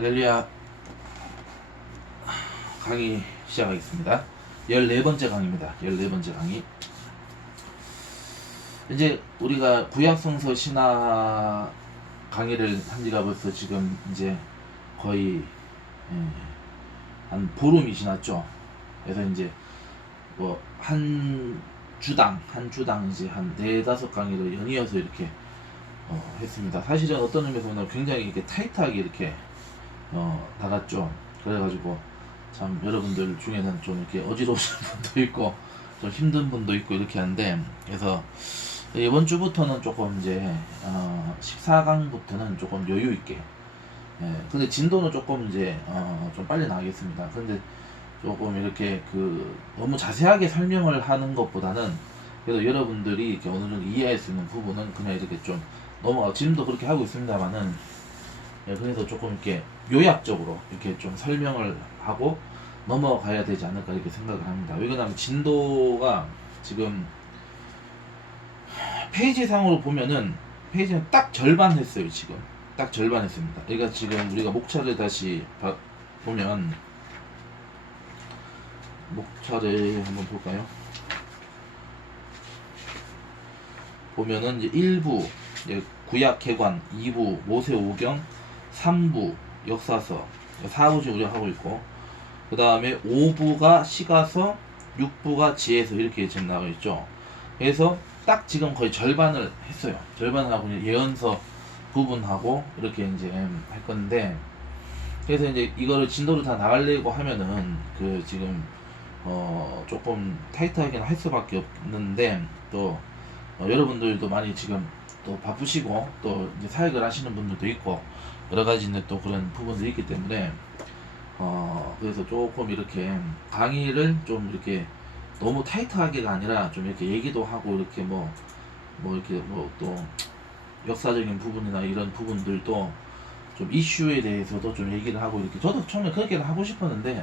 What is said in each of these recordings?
할렐루야. 강의 시작하겠습니다. 14번째 강의입니다. 14번째 강의. 이제 우리가 구약성서 신학 강의를 한 지가 벌써 지금 이제 거의 한 보름이 지났죠. 그래서 이제 뭐 한 주당 이제 한 4-5강의를 연이어서 이렇게 했습니다. 사실은 어떤 의미에서 보면 굉장히 이렇게 타이트하게 이렇게 나갔죠. 그래가지고 참 여러분들 중에는 좀 이렇게 어지러우신 분도 있고 좀 힘든 분도 있고 이렇게 하는데, 그래서 이번 주부터는 조금 이제 14강부터는 조금 여유 있게, 근데 진도는 조금 이제 좀 빨리 나가겠습니다. 근데 조금 이렇게 너무 자세하게 설명을 하는 것보다는 그래도 여러분들이 이렇게 어느 정도 이해할 수 있는 부분은 그냥 이렇게 좀 넘어가고, 지금도 그렇게 하고 있습니다만은, 그래서 조금 이렇게 요약적으로 이렇게 좀 설명을 하고 넘어가야 되지 않을까 이렇게 생각을 합니다. 왜냐하면 진도가 지금 페이지상으로 보면은 페이지는 딱 절반 했어요. 지금 딱 절반 했습니다. 그러니까 지금 우리가 목차를 다시 보면, 목차를 한번 볼까요? 보면은 이제 1부 구약 개관, 2부 모세 오경, 3부 역사서, 4부 지금 우리가 하고 있고, 그 다음에 5부가 시가서, 6부가 지혜서, 이렇게 지금 나와 있죠. 그래서 딱 지금 거의 절반을 했어요. 절반을 하고 이제 예언서 부분하고 이렇게 이제 할 건데, 그래서 이제 이거를 진도를 다 나가려고 하면은 지금 조금 타이트하게는 할 수밖에 없는데, 또 여러분들도 많이 지금 또 바쁘시고 또 이제 사역을 하시는 분들도 있고 여러 가지 이제 또 그런 부분들이 있기 때문에 그래서 조금 이렇게 강의를 좀 이렇게 너무 타이트하게가 아니라 좀 이렇게 얘기도 하고 이렇게 뭐 이렇게 또 역사적인 부분이나 이런 부분들도 좀 이슈에 대해서도 좀 얘기를 하고, 이렇게 저도 처음에 그렇게 하고 싶었는데,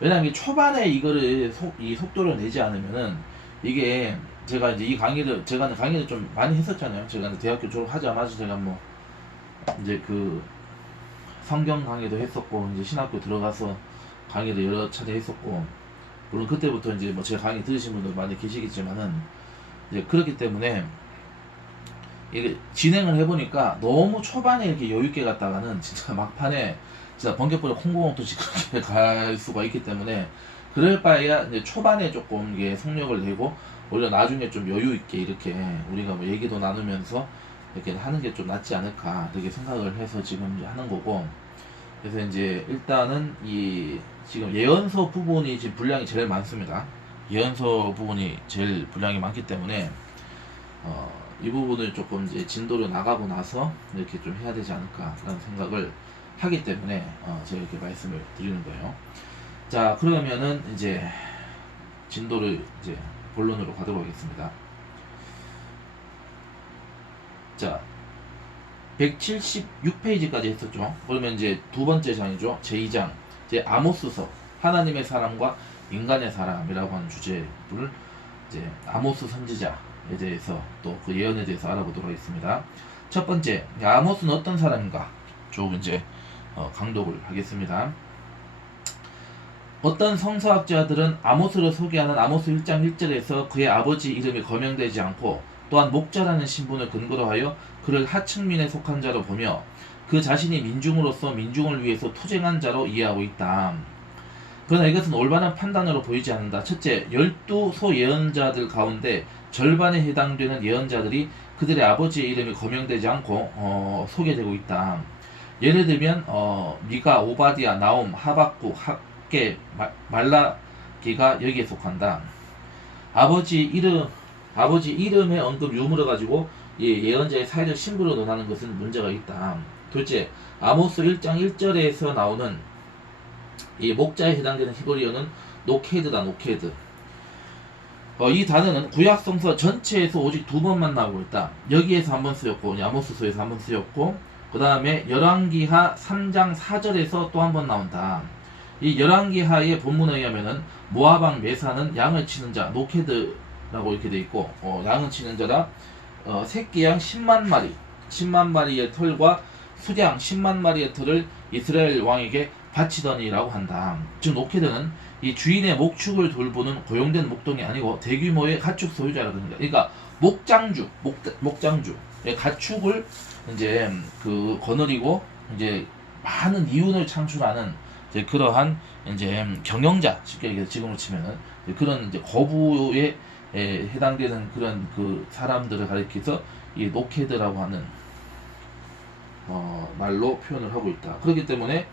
왜냐면 초반에 이거를 이 속도를 내지 않으면은 이게, 제가 이제 이 강의를 좀 많이 했었잖아요. 제가 대학교 졸업하자마자 제가 뭐 이제 성경 강의도 했었고, 이제 신학교 들어가서 강의를 여러 차례 했었고, 물론 그때부터 이제 뭐 제 강의 들으신 분들 많이 계시겠지만은, 이제 그렇기 때문에 이게 진행을 해보니까 너무 초반에 이렇게 여유있게 갔다가는 진짜 막판에 진짜 번개불에 콩고공 도시 그렇게 갈 수가 있기 때문에, 그럴 바에야 이제 초반에 조금 이게 속력을 내고 오히려 나중에 좀 여유있게 이렇게 우리가 뭐 얘기도 나누면서 이렇게 하는 게 좀 낫지 않을까 이렇게 생각을 해서 지금 이제 하는 거고. 그래서 이제 일단은 지금 예언서 부분이 지금 분량이 제일 많습니다. 예언서 부분이 제일 분량이 많기 때문에 이 부분을 조금 이제 진도로 나가고 나서 이렇게 좀 해야 되지 않을까라는 생각을 하기 때문에 제가 이렇게 말씀을 드리는 거예요. 자, 그러면은 이제 진도를 이제 본론으로 가도록 하겠습니다. 자, 176페이지까지 했었죠. 그러면 이제 두 번째 장이죠. 제2장, 이제 아모스서, 하나님의 사람과 인간의 사람이라고 하는 주제를 이제 아모스 선지자에 대해서 또 그 예언에 대해서 알아보도록 하겠습니다. 첫 번째, 아모스는 어떤 사람인가 쭉 이제 강독을 하겠습니다. 어떤 성서학자들은 아모스를 소개하는 아모스 1장 1절에서 그의 아버지 이름이 거명되지 않고, 또한 목자라는 신분을 근거로 하여 그를 하층민에 속한 자로 보며 그 자신이 민중으로서 민중을 위해서 투쟁한 자로 이해하고 있다. 그러나 이것은 올바른 판단으로 보이지 않는다. 첫째, 12소 예언자들 가운데 절반에 해당되는 예언자들이 그들의 아버지의 이름이 거명되지 않고 소개되고 있다. 예를 들면 미가, 오바디아, 나움, 하박국, 학계, 말라기가 여기에 속한다. 아버지 이름의 언급 유무를 가지고 예언자의 사회적 신분으로 논하는 것은 문제가 있다. 둘째, 아모스 1장 1절에서 나오는 이 목자에 해당되는 히브리어는 노케드다. 노케드. 이 단어는 구약성서 전체에서 오직 2번만 나오고 있다. 여기에서 한 번 쓰였고, 아모스서에서 한 번 쓰였고, 그 다음에 열왕기하 3장 4절에서 또 한 번 나온다. 이 열왕기하의 본문에 의하면은 모아방 메사는 양을 치는 자, 노케드라고 이렇게 돼 있고, 양을 치는 자라 새끼 양 10만 마리의 털과 수량 10만 마리의 틀을 이스라엘 왕에게 바치더니라고 한다. 즉 노케드는 이 주인의 목축을 돌보는 고용된 목동이 아니고 대규모의 가축 소유자라는 겁니다. 그러니까 목장주 가축을 이제 그 거느리고 이제 많은 이윤을 창출하는 이제 그러한 이제 경영자, 쉽게 얘기해서 지금으로 치면은 그런 이제 거부에 해당되는 그런 그 사람들을 가리켜서 이 노케드라고 하는 말로 표현을 하고 있다. 그렇기 때문에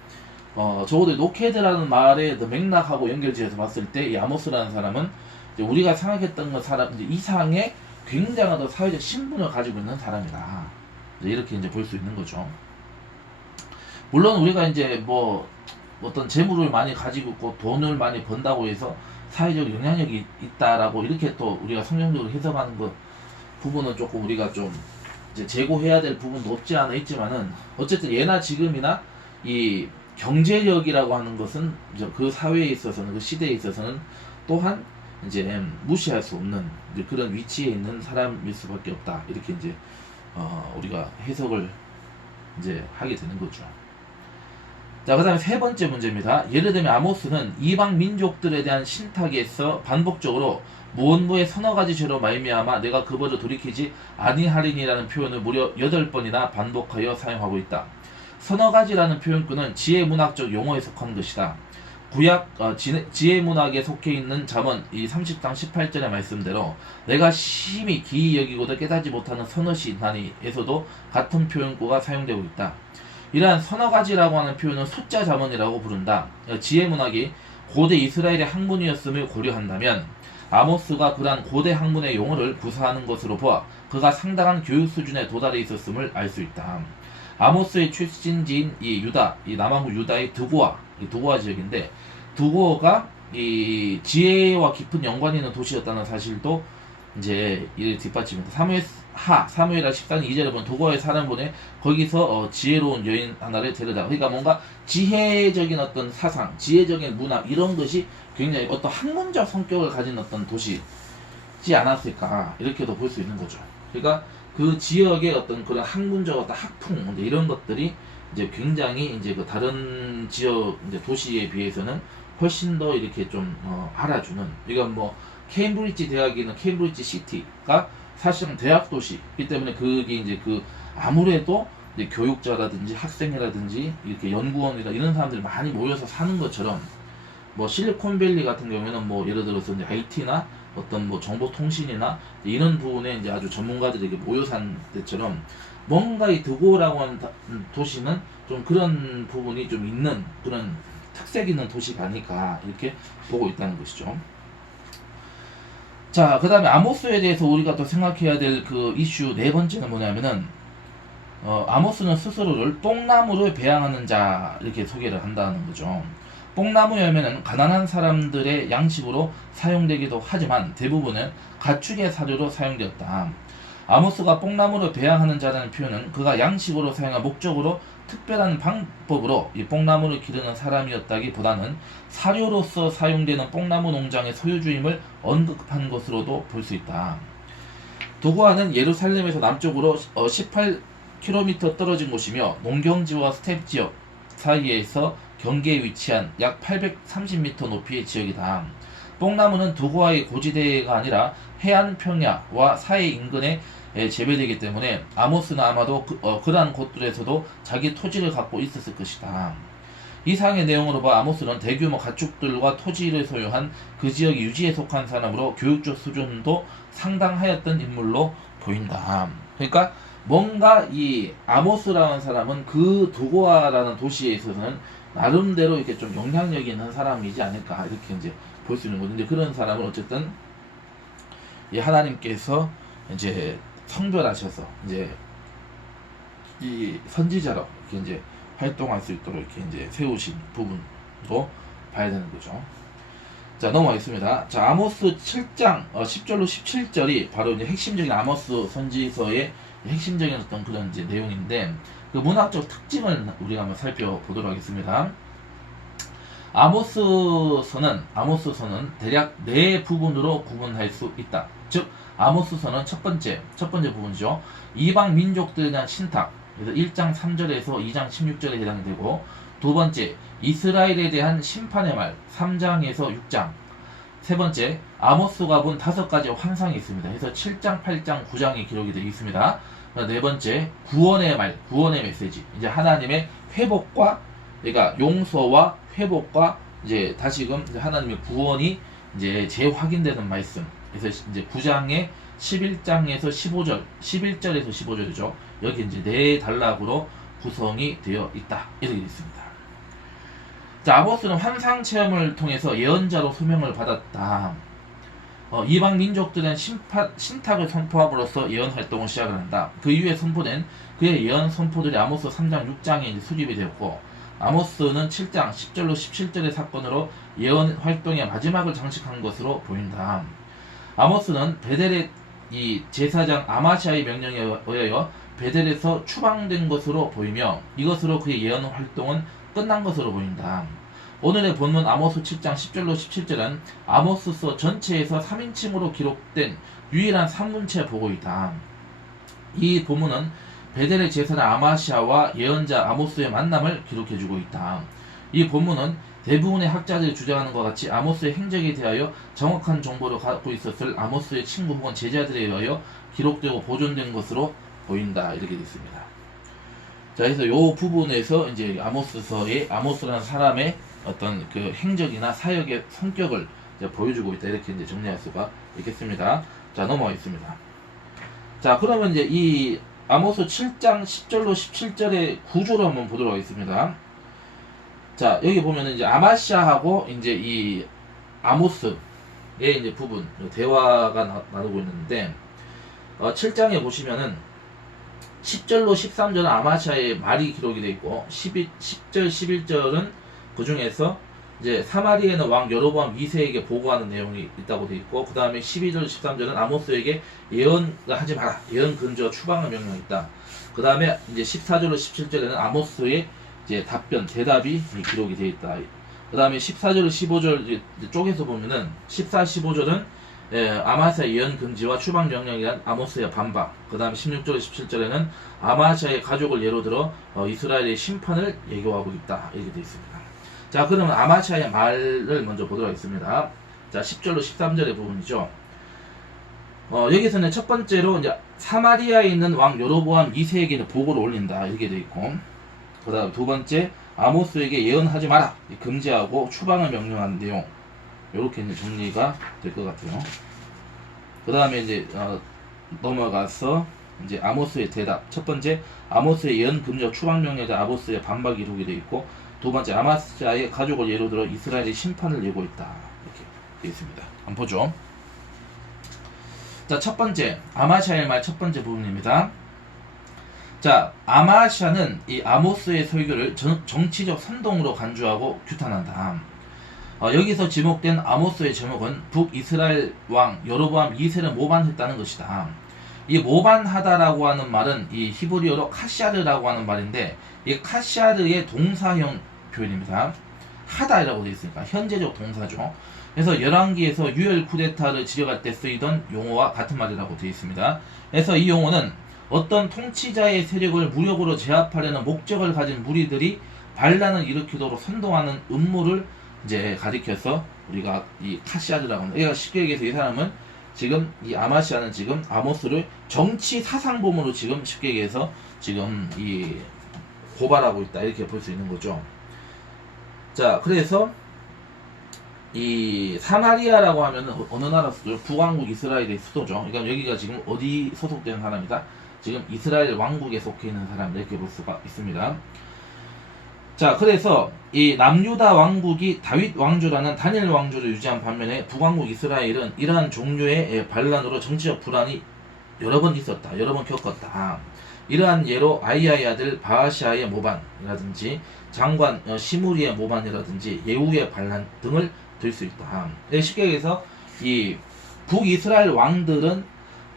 적어도 노케드라는 말의 맥락하고 연결지어서 봤을 때 이 아모스라는 사람은 이제 우리가 생각했던 것 사람 이제 이상의 굉장한 사회적 신분을 가지고 있는 사람이다. 이렇게 이제 볼 수 있는 거죠. 물론 우리가 이제 뭐 어떤 재물을 많이 가지고 있고 돈을 많이 번다고 해서 사회적 영향력이 있다라고 이렇게 또 우리가 성경적으로 해석하는 것 부분은 조금 우리가 좀 이제 재고해야 될 부분도 없지 않아 있지만은 어쨌든 예나 지금이나 이 경제력이라고 하는 것은 이제 그 사회에 있어서는 그 시대에 있어서는 또한 이제 무시할 수 없는 이제 그런 위치에 있는 사람일 수밖에 없다. 이렇게 이제 우리가 해석을 이제 하게 되는 거죠. 자, 그 다음에 세 번째 문제입니다. 예를 들면 아모스는 이방 민족들에 대한 신탁에서 반복적으로 무언무의 서너 가지 죄로 말미암아 내가 그 벌을 돌이키지 아니하리니라는 표현을 무려 8번이나 반복하여 사용하고 있다. 서너 가지라는 표현꾼은 지혜문학적 용어에 속하는 것이다. 구약 지혜문학에 속해 있는 잠언 이 30장 18절의 말씀대로 내가 심히 기이 여기고도 깨닫지 못하는 서너시나니에서도 같은 표현구가 사용되고 있다. 이러한 서너 가지라고 하는 표현은 숫자 잠언이라고 부른다. 지혜문학이 고대 이스라엘의 학문이었음을 고려한다면 아모스가 그러한 고대 학문의 용어를 구사하는 것으로 보아 그가 상당한 교육 수준에 도달해 있었음을 알 수 있다. 아모스의 출신지인 이 유다, 이 남한부 유다의 드고아 지역인데 드고아가 이 지혜와 깊은 연관이 있는 도시였다는 사실도 이제 이를 뒷받침입니다. 사무엘하 14장 2절에 보면 도고아의 사람 보내 거기서 지혜로운 여인 하나를 데려다. 그러니까 뭔가 지혜적인 어떤 사상, 지혜적인 문화 이런 것이 굉장히 어떤 학문적 성격을 가진 어떤 도시지 않았을까 이렇게도 볼 수 있는 거죠. 그러니까 그 지역의 어떤 그런 학문적 어떤 학풍 이제 이런 것들이 이제 굉장히 이제 그 다른 지역 이제 도시에 비해서는 훨씬 더 이렇게 좀 알아주는. 이건 뭐 케임브리지 대학이 있는 케임브리지 시티가 사실은 대학 도시이기 때문에 그게 이제 그 아무래도 이제 교육자라든지 학생이라든지 이렇게 연구원이라 이런 사람들이 많이 모여서 사는 것처럼 뭐 실리콘밸리 같은 경우에는 뭐 예를 들어서 이제 IT나 어떤 뭐 정보통신이나 이런 부분에 이제 아주 전문가들이 이렇게 모여 사는 데처럼 뭔가 이 드고라고 하는 도시는 좀 그런 부분이 좀 있는 그런 특색 있는 도시가 아닐까 이렇게 보고 있다는 것이죠. 자, 그 다음에 아모스에 대해서 우리가 또 생각해야 될 그 이슈 네 번째는 뭐냐면은 아모스는 스스로를 뽕나무로 배양하는 자 이렇게 소개를 한다는 거죠. 뽕나무 열매는 가난한 사람들의 양식으로 사용되기도 하지만 대부분은 가축의 사료로 사용되었다. 아모스가 뽕나무로 배양하는 자라는 표현은 그가 양식으로 사용한 목적으로 특별한 방법으로 이 뽕나무를 기르는 사람이었다기보다는 사료로서 사용되는 뽕나무 농장의 소유주임을 언급한 것으로도 볼 수 있다. 도고아는 예루살렘에서 남쪽으로 18km 떨어진 곳이며 농경지와 스텝 지역 사이에서 경계에 위치한 약 830m 높이의 지역이다. 뽕나무는 도고아의 고지대가 아니라 해안 평야와 사해 인근에 재배되기 때문에 아모스는 아마도 그러한 곳들에서도 자기 토지를 갖고 있었을 것이다. 이상의 내용으로 봐 아모스는 대규모 가축들과 토지를 소유한 그 지역 유지에 속한 사람으로 교육적 수준도 상당하였던 인물로 보인다. 그러니까 뭔가 이 아모스라는 사람은 그 도고아라는 도시에 있어서는 나름대로 이렇게 좀 영향력이 있는 사람이지 않을까 이렇게 이제 볼 수 있는 거죠. 그런 사람은 어쨌든 이 하나님께서 이제 성별하셔서 이제 이 선지자로 이렇게 이제 활동할 수 있도록 이렇게 이제 세우신 부분도 봐야 되는 거죠. 자, 넘어가겠습니다. 자, 아모스 7장 10절로 17절이 바로 이제 핵심적인 아모스 선지서의 핵심적인 어떤 그런 이제 내용인데 그 문학적 특징을 우리가 한번 살펴보도록 하겠습니다. 아모스서는 대략 네 부분으로 구분할 수 있다. 즉 아모스서는 첫 번째 부분이죠. 이방 민족들에 대한 신탁, 그래서 1장 3절에서 2장 16절에 해당이 되고, 두 번째 이스라엘에 대한 심판의 말 3장에서 6장, 세 번째 아모스가 본 5가지 환상이 있습니다. 그래서 7장, 8장, 9장이 기록이 되어 있습니다. 네 번째 구원의 말, 구원의 메시지, 이제 하나님의 회복과, 그러니까 용서와 회복과 이제 다시금 하나님의 구원이 이제 재확인되는 말씀. 그래서 이제 9장의 11장에서 15절, 11절에서 15절이죠. 여기 이제 네 단락으로 구성이 되어 있다, 이렇게 되어 있습니다. 자, 아모스는 환상 체험을 통해서 예언자로 소명을 받았다. 이방 민족들은 신탁을 선포함으로써 예언 활동을 시작을 한다. 그 이후에 선포된 그의 예언 선포들이 아모스 3장, 6장에 수립이 되었고, 아모스는 7장 10절로 17절의 사건으로 예언 활동의 마지막을 장식한 것으로 보인다. 아모스는 베델의 이 제사장 아마시아의 명령에 의하여 베델에서 추방된 것으로 보이며, 이것으로 그의 예언 활동은 끝난 것으로 보인다. 오늘의 본문 아모스 7장 10절로 17절은 아모스서 전체에서 3인칭으로 기록된 유일한 산문체 보고이다. 이 본문은 베델의 제사장 아마시아와 예언자 아모스의 만남을 기록해주고 있다. 이 본문은 대부분의 학자들이 주장하는 것 같이 아모스의 행적에 대하여 정확한 정보를 갖고 있었을 아모스의 친구 혹은 제자들에 의하여 기록되고 보존된 것으로 보인다, 이렇게 되어 있습니다. 자, 그래서 이 부분에서 이제 아모스서의 아모스라는 사람의 어떤 그 행적이나 사역의 성격을 이제 보여주고 있다, 이렇게 이제 정리할 수가 있겠습니다. 자, 넘어가겠습니다. 자, 그러면 이제 이 아모스 7장 10절로 17절의 구조를 한번 보도록 하겠습니다. 자, 여기 보면은 이제 아마시아하고 이제 이 아모스의 이제 부분, 대화가 나누고 있는데, 7장에 보시면은 10절로 13절은 아마시아의 말이 기록이 되어 있고, 10절, 11절은 그 중에서 이제 사마리아는 왕 여로보암 2세에게 보고하는 내용이 있다고 되어 있고, 그 다음에 12절, 13절은 아모스에게 예언을 하지 마라, 예언 근저와 추방을 명령이 있다. 그 다음에 이제 14절로 17절에는 아모스의 이제 답변, 대답이 기록이 되어 있다. 그 다음에 14절, 15절 쪽에서 보면은 14, 15절은 아마시아 예언 금지와 추방 명령에 대한 아모스의 반박. 그 다음에 16절, 17절에는 아마시아의 가족을 예로 들어 이스라엘의 심판을 예고하고 있다, 이렇게 되어 있습니다. 자, 그러면 아마시아의 말을 먼저 보도록 하겠습니다. 자, 10절로 13절의 부분이죠. 여기서는 첫 번째로 이제 사마리아에 있는 왕 여로보암 2세에게 보고를 올린다, 이렇게 되어 있고, 그 다음 두 번째 아모스에게 예언하지 마라, 금지하고 추방을 명령하는 내용, 이렇게 이제 정리가 될 것 같아요. 그 다음에 이제 넘어가서 이제 아모스의 대답. 첫 번째 아모스의 예언 금지와 추방 명령에 대한 아모스의 반박이 기록이 되어 있고, 두 번째 아마시아의 가족을 예로 들어 이스라엘의 심판을 예고했다, 이렇게 되어 있습니다. 한번 보죠. 자, 첫 번째 아마시아의 말 첫 번째 부분입니다. 자, 아마시아는 이 아모스의 설교를 정치적 선동으로 간주하고 규탄한다. 여기서 지목된 아모스의 제목은 북이스라엘 왕 여로보암 2세를 모반했다는 것이다. 이 모반하다라고 하는 말은 이 히브리어로 카시아르라고 하는 말인데, 이 카시아르의 동사형 표현입니다. 하다라고 되어 있으니까 현재적 동사죠. 그래서 열왕기에서 유혈 쿠데타를 지려갈 때 쓰이던 용어와 같은 말이라고 되어 있습니다. 그래서 이 용어는 어떤 통치자의 세력을 무력으로 제압하려는 목적을 가진 무리들이 반란을 일으키도록 선동하는 음모를 이제 가리켜서 우리가 이 카시아드라고 합니다. 그러니까 쉽게 얘기해서 이 사람은 지금 이 아마시아는 지금 아모스를 정치 사상범으로 지금 쉽게 얘기해서 지금 이 고발하고 있다, 이렇게 볼 수 있는 거죠. 자, 그래서 이 사마리아라고 하면은 어느 나라 수도? 북왕국 이스라엘의 수도죠. 그러니까 여기가 지금 어디 소속되는 사람이다? 지금 이스라엘 왕국에 속해 있는 사람, 이렇게 볼 수가 있습니다. 자, 그래서 이 남유다 왕국이 다윗 왕조라는 단일 왕조를 유지한 반면에 북왕국 이스라엘은 이러한 종류의 반란으로 정치적 불안이 여러 번 있었다, 여러 번 겪었다. 이러한 예로 아이야의 아들 바하시아의 모반이라든지 장관 시무리의 모반이라든지 예후의 반란 등을 들 수 있다. 쉽게 얘기해서 이 북이스라엘 왕들은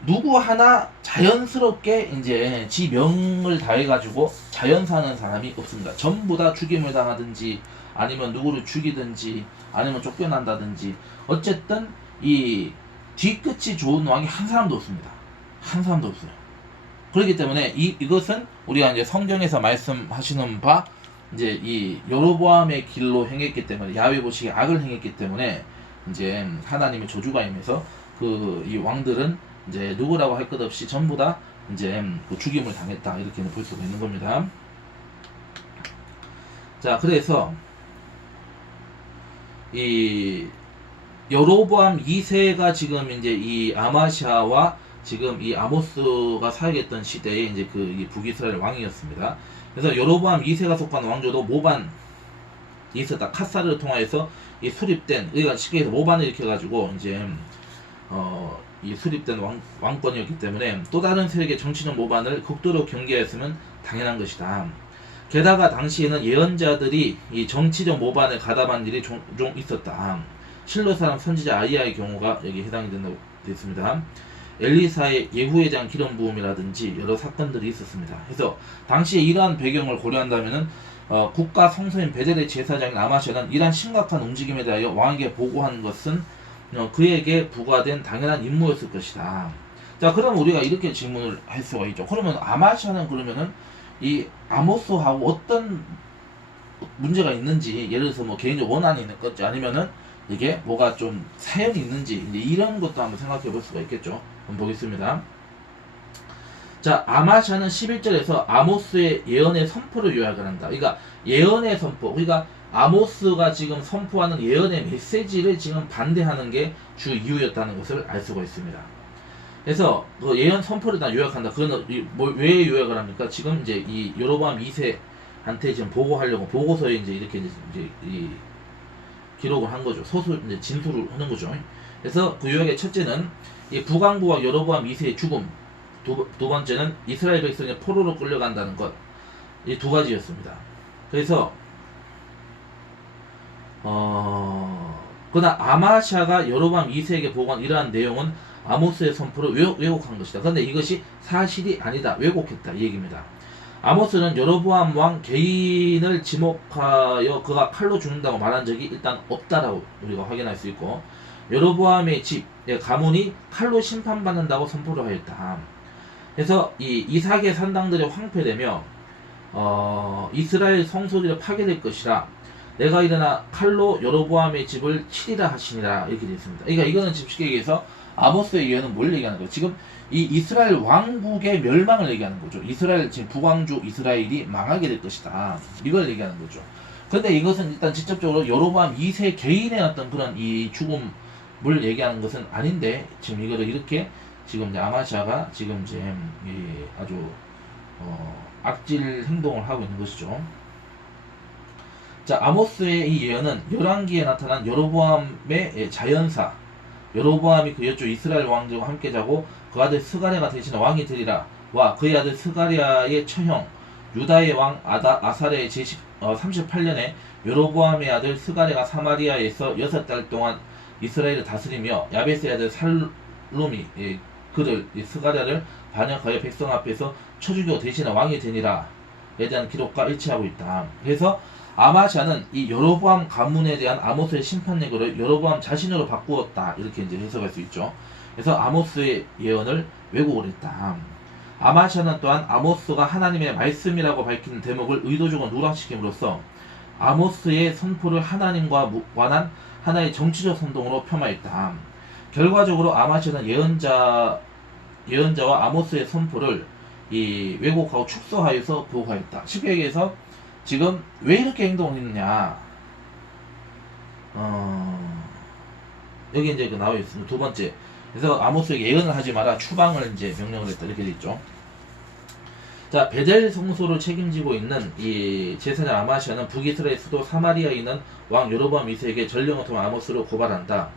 누구 하나 자연스럽게 이제 지 명을 다해가지고 자연사하는 사람이 없습니다. 전부 다 죽임을 당하든지 아니면 누구를 죽이든지 아니면 쫓겨난다든지, 어쨌든 이 뒤끝이 좋은 왕이 한 사람도 없습니다. 한 사람도 없어요. 그렇기 때문에 이것은 우리가 이제 성경에서 말씀하시는 바 이제 이 여로보암의 길로 행했기 때문에 야훼 보시기에 악을 행했기 때문에 이제 하나님의 저주가 임해서 그 이 왕들은 이제 누구라고 할 것 없이 전부 다 이제 그 죽임을 당했다 이렇게 볼 수가 있는 겁니다. 자, 그래서 이 여로보암 2세가 지금 이제 이 아마샤와 지금 이 아모스가 사역했던 시대에 이제 그 이 북이스라엘 왕이었습니다. 그래서 여로보암 2세가 속한 왕조도 모반이 있었다. 카사를 통하여서 이 수립된, 그러니까 쉽게 해서 모반을 일으켜가지고 이제 이 수립된 왕권이었기 때문에 또 다른 세력의 정치적 모반을 극도로 경계했으면 당연한 것이다. 게다가 당시에는 예언자들이 이 정치적 모반을 가담한 일이 종종 있었다. 실로 사람 선지자 아이야의 경우가 여기 해당이 된다고 되어 있습니다. 엘리사의 예후에 대한 기름 부음이라든지 여러 사건들이 있었습니다. 그래서 당시에 이러한 배경을 고려한다면은 국가 성소인 베델의 제사장인 아마샤는 이러한 심각한 움직임에 대하여 왕에게 보고한 것은 그에게 부과된 당연한 임무였을 것이다. 자, 그럼 우리가 이렇게 질문을 할 수가 있죠. 그러면 아마샤는 그러면은 이 아모스하고 어떤 문제가 있는지, 예를 들어서 뭐 개인적 원한이 있는 건지 아니면은 이게 뭐가 좀 사연이 있는지 이런 것도 한번 생각해 볼 수가 있겠죠. 한번 보겠습니다. 자, 아마샤는 11절에서 아모스의 예언의 선포를 요약을 한다. 그러니까 예언의 선포, 그러니까 아모스가 지금 선포하는 예언의 메시지를 지금 반대하는 게 주 이유였다는 것을 알 수가 있습니다. 그래서 그 예언 선포를 다 요약한다. 그거는 왜 요약을 합니까? 지금 이제 이 여로보암 2세한테 지금 보고하려고 보고서에 이제 이렇게 이제 이 기록을 한 거죠. 이제 진술을 하는 거죠. 그래서 그 요약의 첫째는 이 북왕국왕 여로보암 2세의 죽음, 두 번째는 이스라엘 백성이 포로로 끌려간다는 것, 이 두 가지였습니다. 그래서 그러나 아마샤가 여로보암 2세에게 보고한 이러한 내용은 아모스의 선포를 왜곡한 것이다. 그런데 이것이 사실이 아니다. 왜곡했다. 이 얘기입니다. 아모스는 여로보암 왕 개인을 지목하여 그가 칼로 죽는다고 말한 적이 일단 없다라고 우리가 확인할 수 있고, 여로보암의 집, 가문이 칼로 심판받는다고 선포를 하였다. 그래서 이 이삭의 산당들이 황폐되며 이스라엘 성소들이 파괴될 것이라 내가 일어나 칼로 여로보암의 집을 치리라 하시니라 이렇게 되어 있습니다. 그러니까 이거는 지금 쉽게 얘기해서 아모스의 예언은 뭘 얘기하는 거예요? 지금 이 이스라엘 왕국의 멸망을 얘기하는 거죠. 이스라엘 지금 북왕주 이스라엘이 망하게 될 것이다. 이걸 얘기하는 거죠. 그런데 이것은 일단 직접적으로 여로보암 2세 개인의 어떤 그런 이 죽음을 얘기하는 것은 아닌데 지금 이거를 이렇게 지금 이제 아마샤가 지금 이제 아주 악질 행동을 하고 있는 것이죠. 자, 아모스의 이 예언은 열왕기에 나타난 여로보암의 자연사, 여로보암이 그 여쪽 이스라엘 왕들과 함께 자고 그 아들 스가랴가 대신에 왕이 되리라 와 그의 아들 스가랴의 처형 유다의 왕 아사랴의 38년에 여로보암의 아들 스가랴가 사마리아에서 6달 동안 이스라엘을 다스리며 야베스의 아들 살룸이 그를 스가랴를 반역하여 백성 앞에서 쳐죽여 대신에 왕이 되니라에 대한 기록과 일치하고 있다. 그래서 아마샤는 이 여로보암 가문에 대한 아모스의 심판 예고를 여로보암 자신으로 바꾸었다. 이렇게 이제 해석할 수 있죠. 그래서 아모스의 예언을 왜곡을 했다. 아마샤는 또한 아모스가 하나님의 말씀이라고 밝히는 대목을 의도적으로 누락시킴으로써 아모스의 선포를 하나님과 관한 하나의 정치적 선동으로 폄하했다. 결과적으로 아마샤는 예언자와 아모스의 선포를 이 왜곡하고 축소하여서 보고하였다. 쉽게 얘기해서 지금 왜 이렇게 행동을 했느냐, 여기 이제 그 나와 있습니다. 두 번째. 그래서 아모스에게 예언을 하지 마라. 추방을 이제 명령을 했다. 이렇게 돼 있죠. 자, 베델 성소를 책임지고 있는 이 제사장 아마시아는 북이스라엘 수도 사마리아에 있는 왕 여로보암 2세에게 전령을 통해 아모스를 고발한다.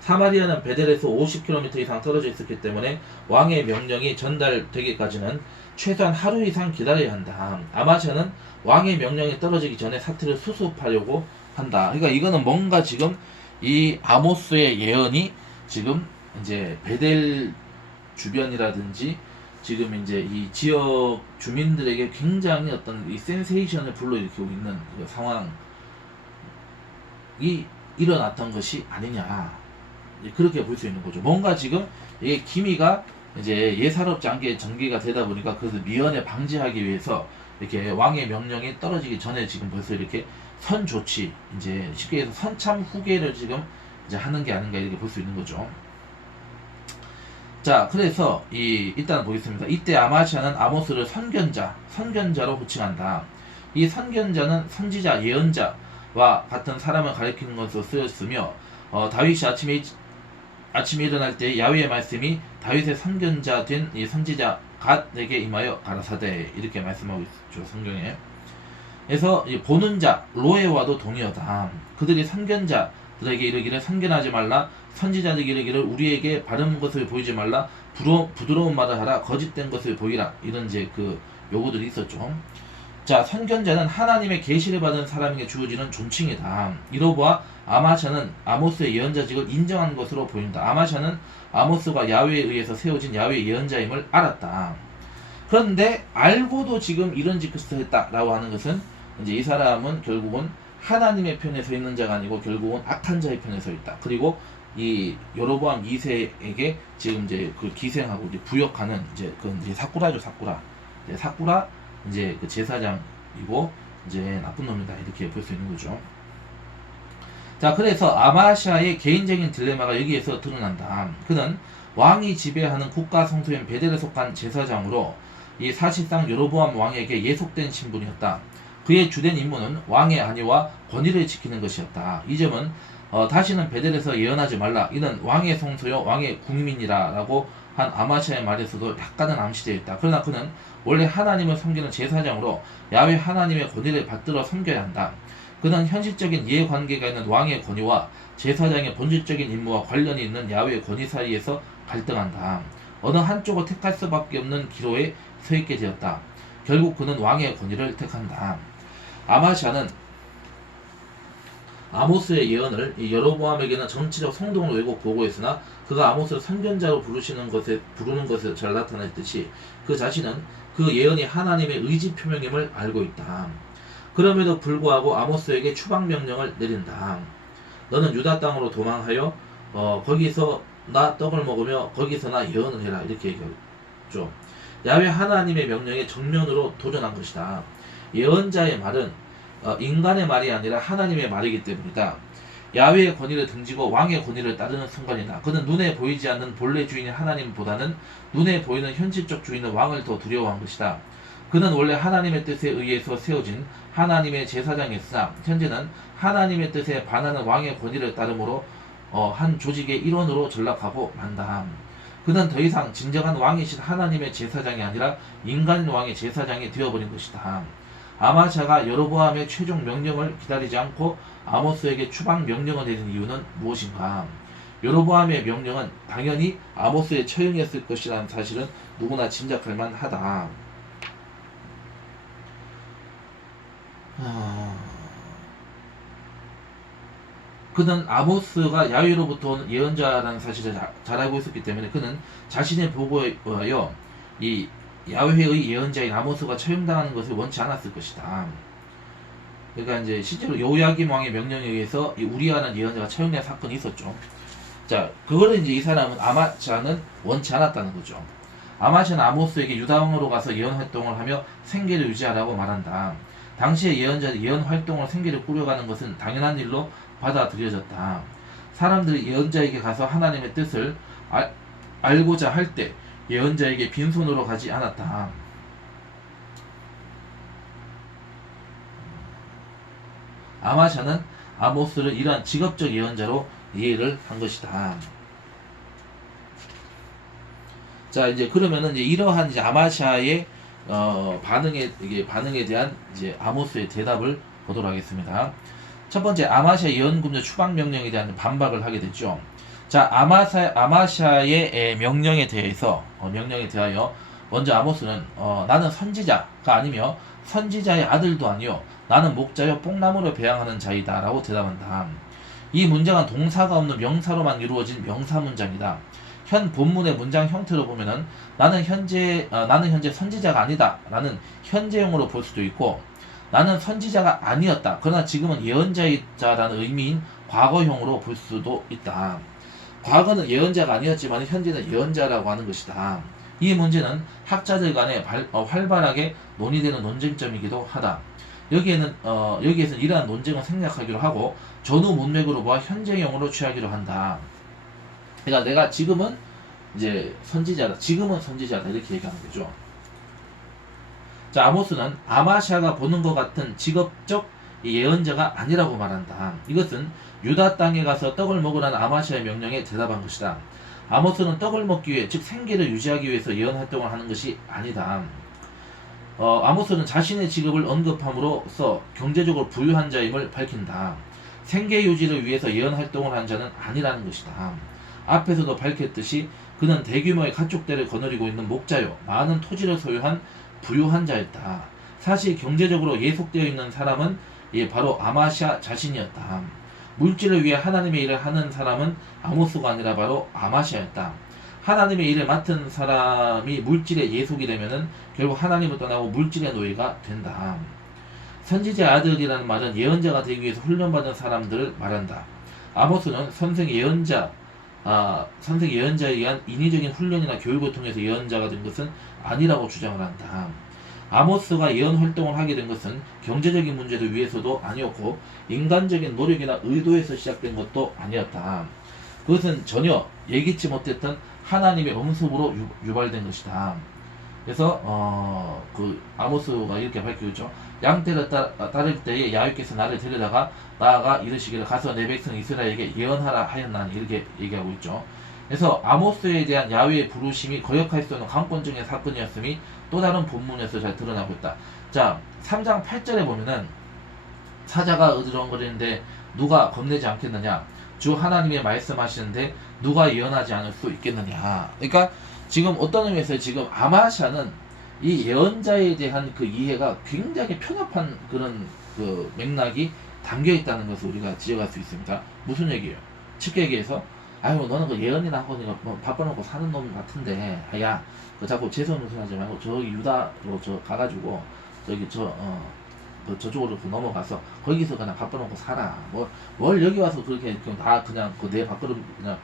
사마리아는 베델에서 50km 이상 떨어져 있었기 때문에 왕의 명령이 전달되기까지는 최소한 하루 이상 기다려야 한다. 아마샤는 왕의 명령이 떨어지기 전에 사태를 수습하려고 한다. 그러니까 이거는 뭔가 지금 이 아모스의 예언이 지금 이제 베델 주변이라든지 지금 이제 이 지역 주민들에게 굉장히 어떤 이 센세이션을 불러일으키고 있는 그 상황이 일어났던 것이 아니냐. 그렇게 볼 수 있는 거죠. 뭔가 지금 이게 기미가 이제 예사롭지 않게 전개가 되다 보니까 그것을 미연에 방지하기 위해서 이렇게 왕의 명령이 떨어지기 전에 지금 벌써 이렇게 선조치, 이제 쉽게 해서 선참 후계를 지금 이제 하는 게 아닌가 이렇게 볼 수 있는 거죠. 자, 그래서 일단 보겠습니다. 이때 아마시아는 아모스를 선견자로 호칭한다. 이 선견자는 선지자, 예언자와 같은 사람을 가리키는 것으로 쓰였으며, 다윗이 아침에 일어날 때 야훼의 말씀이 다윗의 선견자 된 이 선지자 갓에게 임하여 가라사대, 이렇게 말씀하고 있죠, 성경에. 그래서 보는 자 로에와도 동의하다. 그들이 선견자들에게 이르기를 선견하지 말라, 선지자들에게 이르기를 우리에게 바른 것을 보이지 말라, 부드러운 말을 하라, 거짓된 것을 보이라, 이런 이제 그 요구들이 있었죠. 자, 선견자는 하나님의 계시를 받은 사람에게 주어지는 존칭이다. 이로보아 아마샤는 아모스의 예언자직을 인정한 것으로 보인다. 아마샤는 아모스가 야훼에 의해서 세워진 야훼의 예언자임을 알았다. 그런데 알고도 지금 이런 짓을 했다라고 하는 것은 이제 이 사람은 결국은 하나님의 편에 서 있는 자가 아니고 결국은 악한 자의 편에 서 있다. 그리고 이 여로보암 2세에게 지금 이제 그 기생하고 이제 부역하는 이제 그 이제 사쿠라죠, 사쿠라. 사쿠라 이제 그 제사장이고 이제 나쁜 놈이다, 이렇게 볼 수 있는 거죠. 자, 그래서 아마샤의 개인적인 딜레마가 여기에서 드러난다. 그는 왕이 지배하는 국가 성소인 베델에 속한 제사장으로 이 사실상 여로보암 왕에게 예속된 신분이었다. 그의 주된 임무는 왕의 안위와 권위를 지키는 것이었다. 이 점은 다시는 베델에서 예언하지 말라, 이는 왕의 성소요 왕의 국민이라 라고 한 아마샤의 말에서도 약간은 암시되어 있다. 그러나 그는 원래 하나님을 섬기는 제사장으로 야훼 하나님의 권위를 받들어 섬겨야 한다. 그는 현실적인 이해관계가 있는 왕의 권위와 제사장의 본질적인 임무와 관련이 있는 야훼의 권위 사이에서 갈등한다. 어느 한쪽을 택할 수밖에 없는 기로에 서 있게 되었다. 결국 그는 왕의 권위를 택한다. 아마샤는 아모스의 예언을 여로보암에게는 정치적 성동을 왜곡 보고했으나 그가 아모스를 선견자로 부르는 것에 잘 나타냈듯이 그 자신은 그 예언이 하나님의 의지 표명임을 알고 있다. 그럼에도 불구하고 아모스에게 추방 명령을 내린다. 너는 유다 땅으로 도망하여 거기서 나 떡을 먹으며 거기서 나 예언을 해라, 이렇게 얘기했죠. 야훼 하나님의 명령에 정면으로 도전한 것이다. 예언자의 말은 인간의 말이 아니라 하나님의 말이기 때문이다. 야훼의 권위를 등지고 왕의 권위를 따르는 순간이다. 그는 눈에 보이지 않는 본래 주인인 하나님보다는 눈에 보이는 현실적 주인인 왕을 더 두려워한 것이다. 그는 원래 하나님의 뜻에 의해서 세워진 하나님의 제사장이었으나 현재는 하나님의 뜻에 반하는 왕의 권위를 따름으로 한 조직의 일원으로 전락하고 만다. 그는 더 이상 진정한 왕이신 하나님의 제사장이 아니라 인간인 왕의 제사장이 되어버린 것이다. 아마샤가 여로보암의 최종 명령을 기다리지 않고 아모스에게 추방 명령을 내린 이유는 무엇인가? 여로보암의 명령은 당연히 아모스에 처형했을 것이라는 사실은 누구나 짐작할 만하다. 그는 아모스가 야훼로부터 온 예언자라는 사실을 잘 알고 있었기 때문에 그는 자신의 보고에 의하여 이 야훼의 예언자인 아모스가 처형당하는 것을 원치 않았을 것이다. 그러니까 이제 실제로 요야김 왕의 명령에 의해서 이 우리아라는 예언자가 처형된 사건이 있었죠. 자, 그거를 이제 이 사람은 아마샤는 원치 않았다는 거죠. 아마샤는 아모스에게 유다 왕으로 가서 예언 활동을 하며 생계를 유지하라고 말한다. 당시의 예언자들이 예언 활동으로 생계를 꾸려가는 것은 당연한 일로 받아들여졌다. 사람들이 예언자에게 가서 하나님의 뜻을 알고자 할 때 예언자에게 빈손으로 가지 않았다. 아마샤는 아모스를 이러한 직업적 예언자로 이해를 한 것이다. 자, 이제 그러면은 이제 이러한 이제 아마샤의 반응에 대한 이제 아모스의 대답을 보도록 하겠습니다. 첫 번째, 아마샤 예언금지 추방 명령에 대한 반박을 하게 됐죠. 자, 아마샤의 명령에 대하여 먼저 아모스는 나는 선지자가 아니며 선지자의 아들도 아니요 나는 목자여 뽕나무를 배양하는 자이다 라고 대답한다. 이 문장은 동사가 없는 명사로만 이루어진 명사 문장이다. 현 본문의 문장 형태로 보면은 나는 현재 선지자가 아니다 라는 현재형으로 볼 수도 있고, 나는 선지자가 아니었다 그러나 지금은 예언자이자라는 의미인 과거형으로 볼 수도 있다. 과거는 예언자가 아니었지만 현재는 예언자라고 하는 것이다. 이 문제는 학자들 간에 활발하게 논의되는 논쟁점이기도 하다. 여기에서는 이러한 논쟁을 생략하기로 하고 전후 문맥으로 보아 현재형으로 취하기로 한다. 그러니까 내가 지금은 이제 선지자다. 지금은 선지자다. 이렇게 얘기하는 거죠. 자, 아모스는 아마샤가 보는 것 같은 직업적 예언자가 아니라고 말한다. 이것은 유다 땅에 가서 떡을 먹으라는 아마샤의 명령에 대답한 것이다. 아모스는 떡을 먹기 위해, 즉 생계를 유지하기 위해서 예언 활동을 하는 것이 아니다. 아모스는 자신의 직업을 언급함으로써 경제적으로 부유한 자임을 밝힌다. 생계 유지를 위해서 예언 활동을 한 자는 아니라는 것이다. 앞에서도 밝혔듯이 그는 대규모의 가축대를 거느리고 있는 목자요, 많은 토지를 소유한 부유한 자였다. 사실 경제적으로 예속되어 있는 사람은 바로 아마샤 자신이었다. 물질을 위해 하나님의 일을 하는 사람은 아모스가 아니라 바로 아마샤였다. 하나님의 일을 맡은 사람이 물질의 예속이 되면은 결국 하나님을 떠나고 물질의 노예가 된다. 선지자 아들이라는 말은 예언자가 되기 위해서 훈련받은 사람들을 말한다. 아모스는 선생 예언자에 의한 인위적인 훈련이나 교육을 통해서 예언자가 된 것은 아니라고 주장을 한다. 아모스가 예언 활동을 하게 된 것은 경제적인 문제를 위해서도 아니었고 인간적인 노력이나 의도에서 시작된 것도 아니었다. 그것은 전혀 예기치 못했던 하나님의 음습으로 유발된 것이다. 그래서 그 아모스가 이렇게 밝히고 있죠. 양떼를 따를 때에 야훼께서 나를 데려다가 나아가 이르시기를 가서 내 백성 이스라엘에게 예언하라 하였나니, 이렇게 얘기하고 있죠. 그래서 아모스에 대한 야훼의 부르심이 거역할 수 없는 강권적인 사건이었음이 또 다른 본문에서 잘 드러나고 있다. 자, 3장 8절에 보면은 사자가 으드렁거리는데 누가 겁내지 않겠느냐, 주 하나님의 말씀하시는데 누가 예언하지 않을 수 있겠느냐. 그러니까 지금 어떤 의미에서 지금 아마샤는 이 예언자에 대한 그 이해가 굉장히 편협한 그런 그 맥락이 담겨 있다는 것을 우리가 지적할 수 있습니다. 무슨 얘기예요? 쉽게 얘기해서, 아유 너는 그 예언이나 하고 뭐 바빠놓고 사는 놈 같은데, 야 그 자꾸 재선운전하지 말고 저기 유다로 저 가가지고 저기 저쪽으로 넘어가서 거기서 그냥 바빠놓고 살아. 뭘 여기 와서 그렇게 다 그냥 그 내 밥그릇 그냥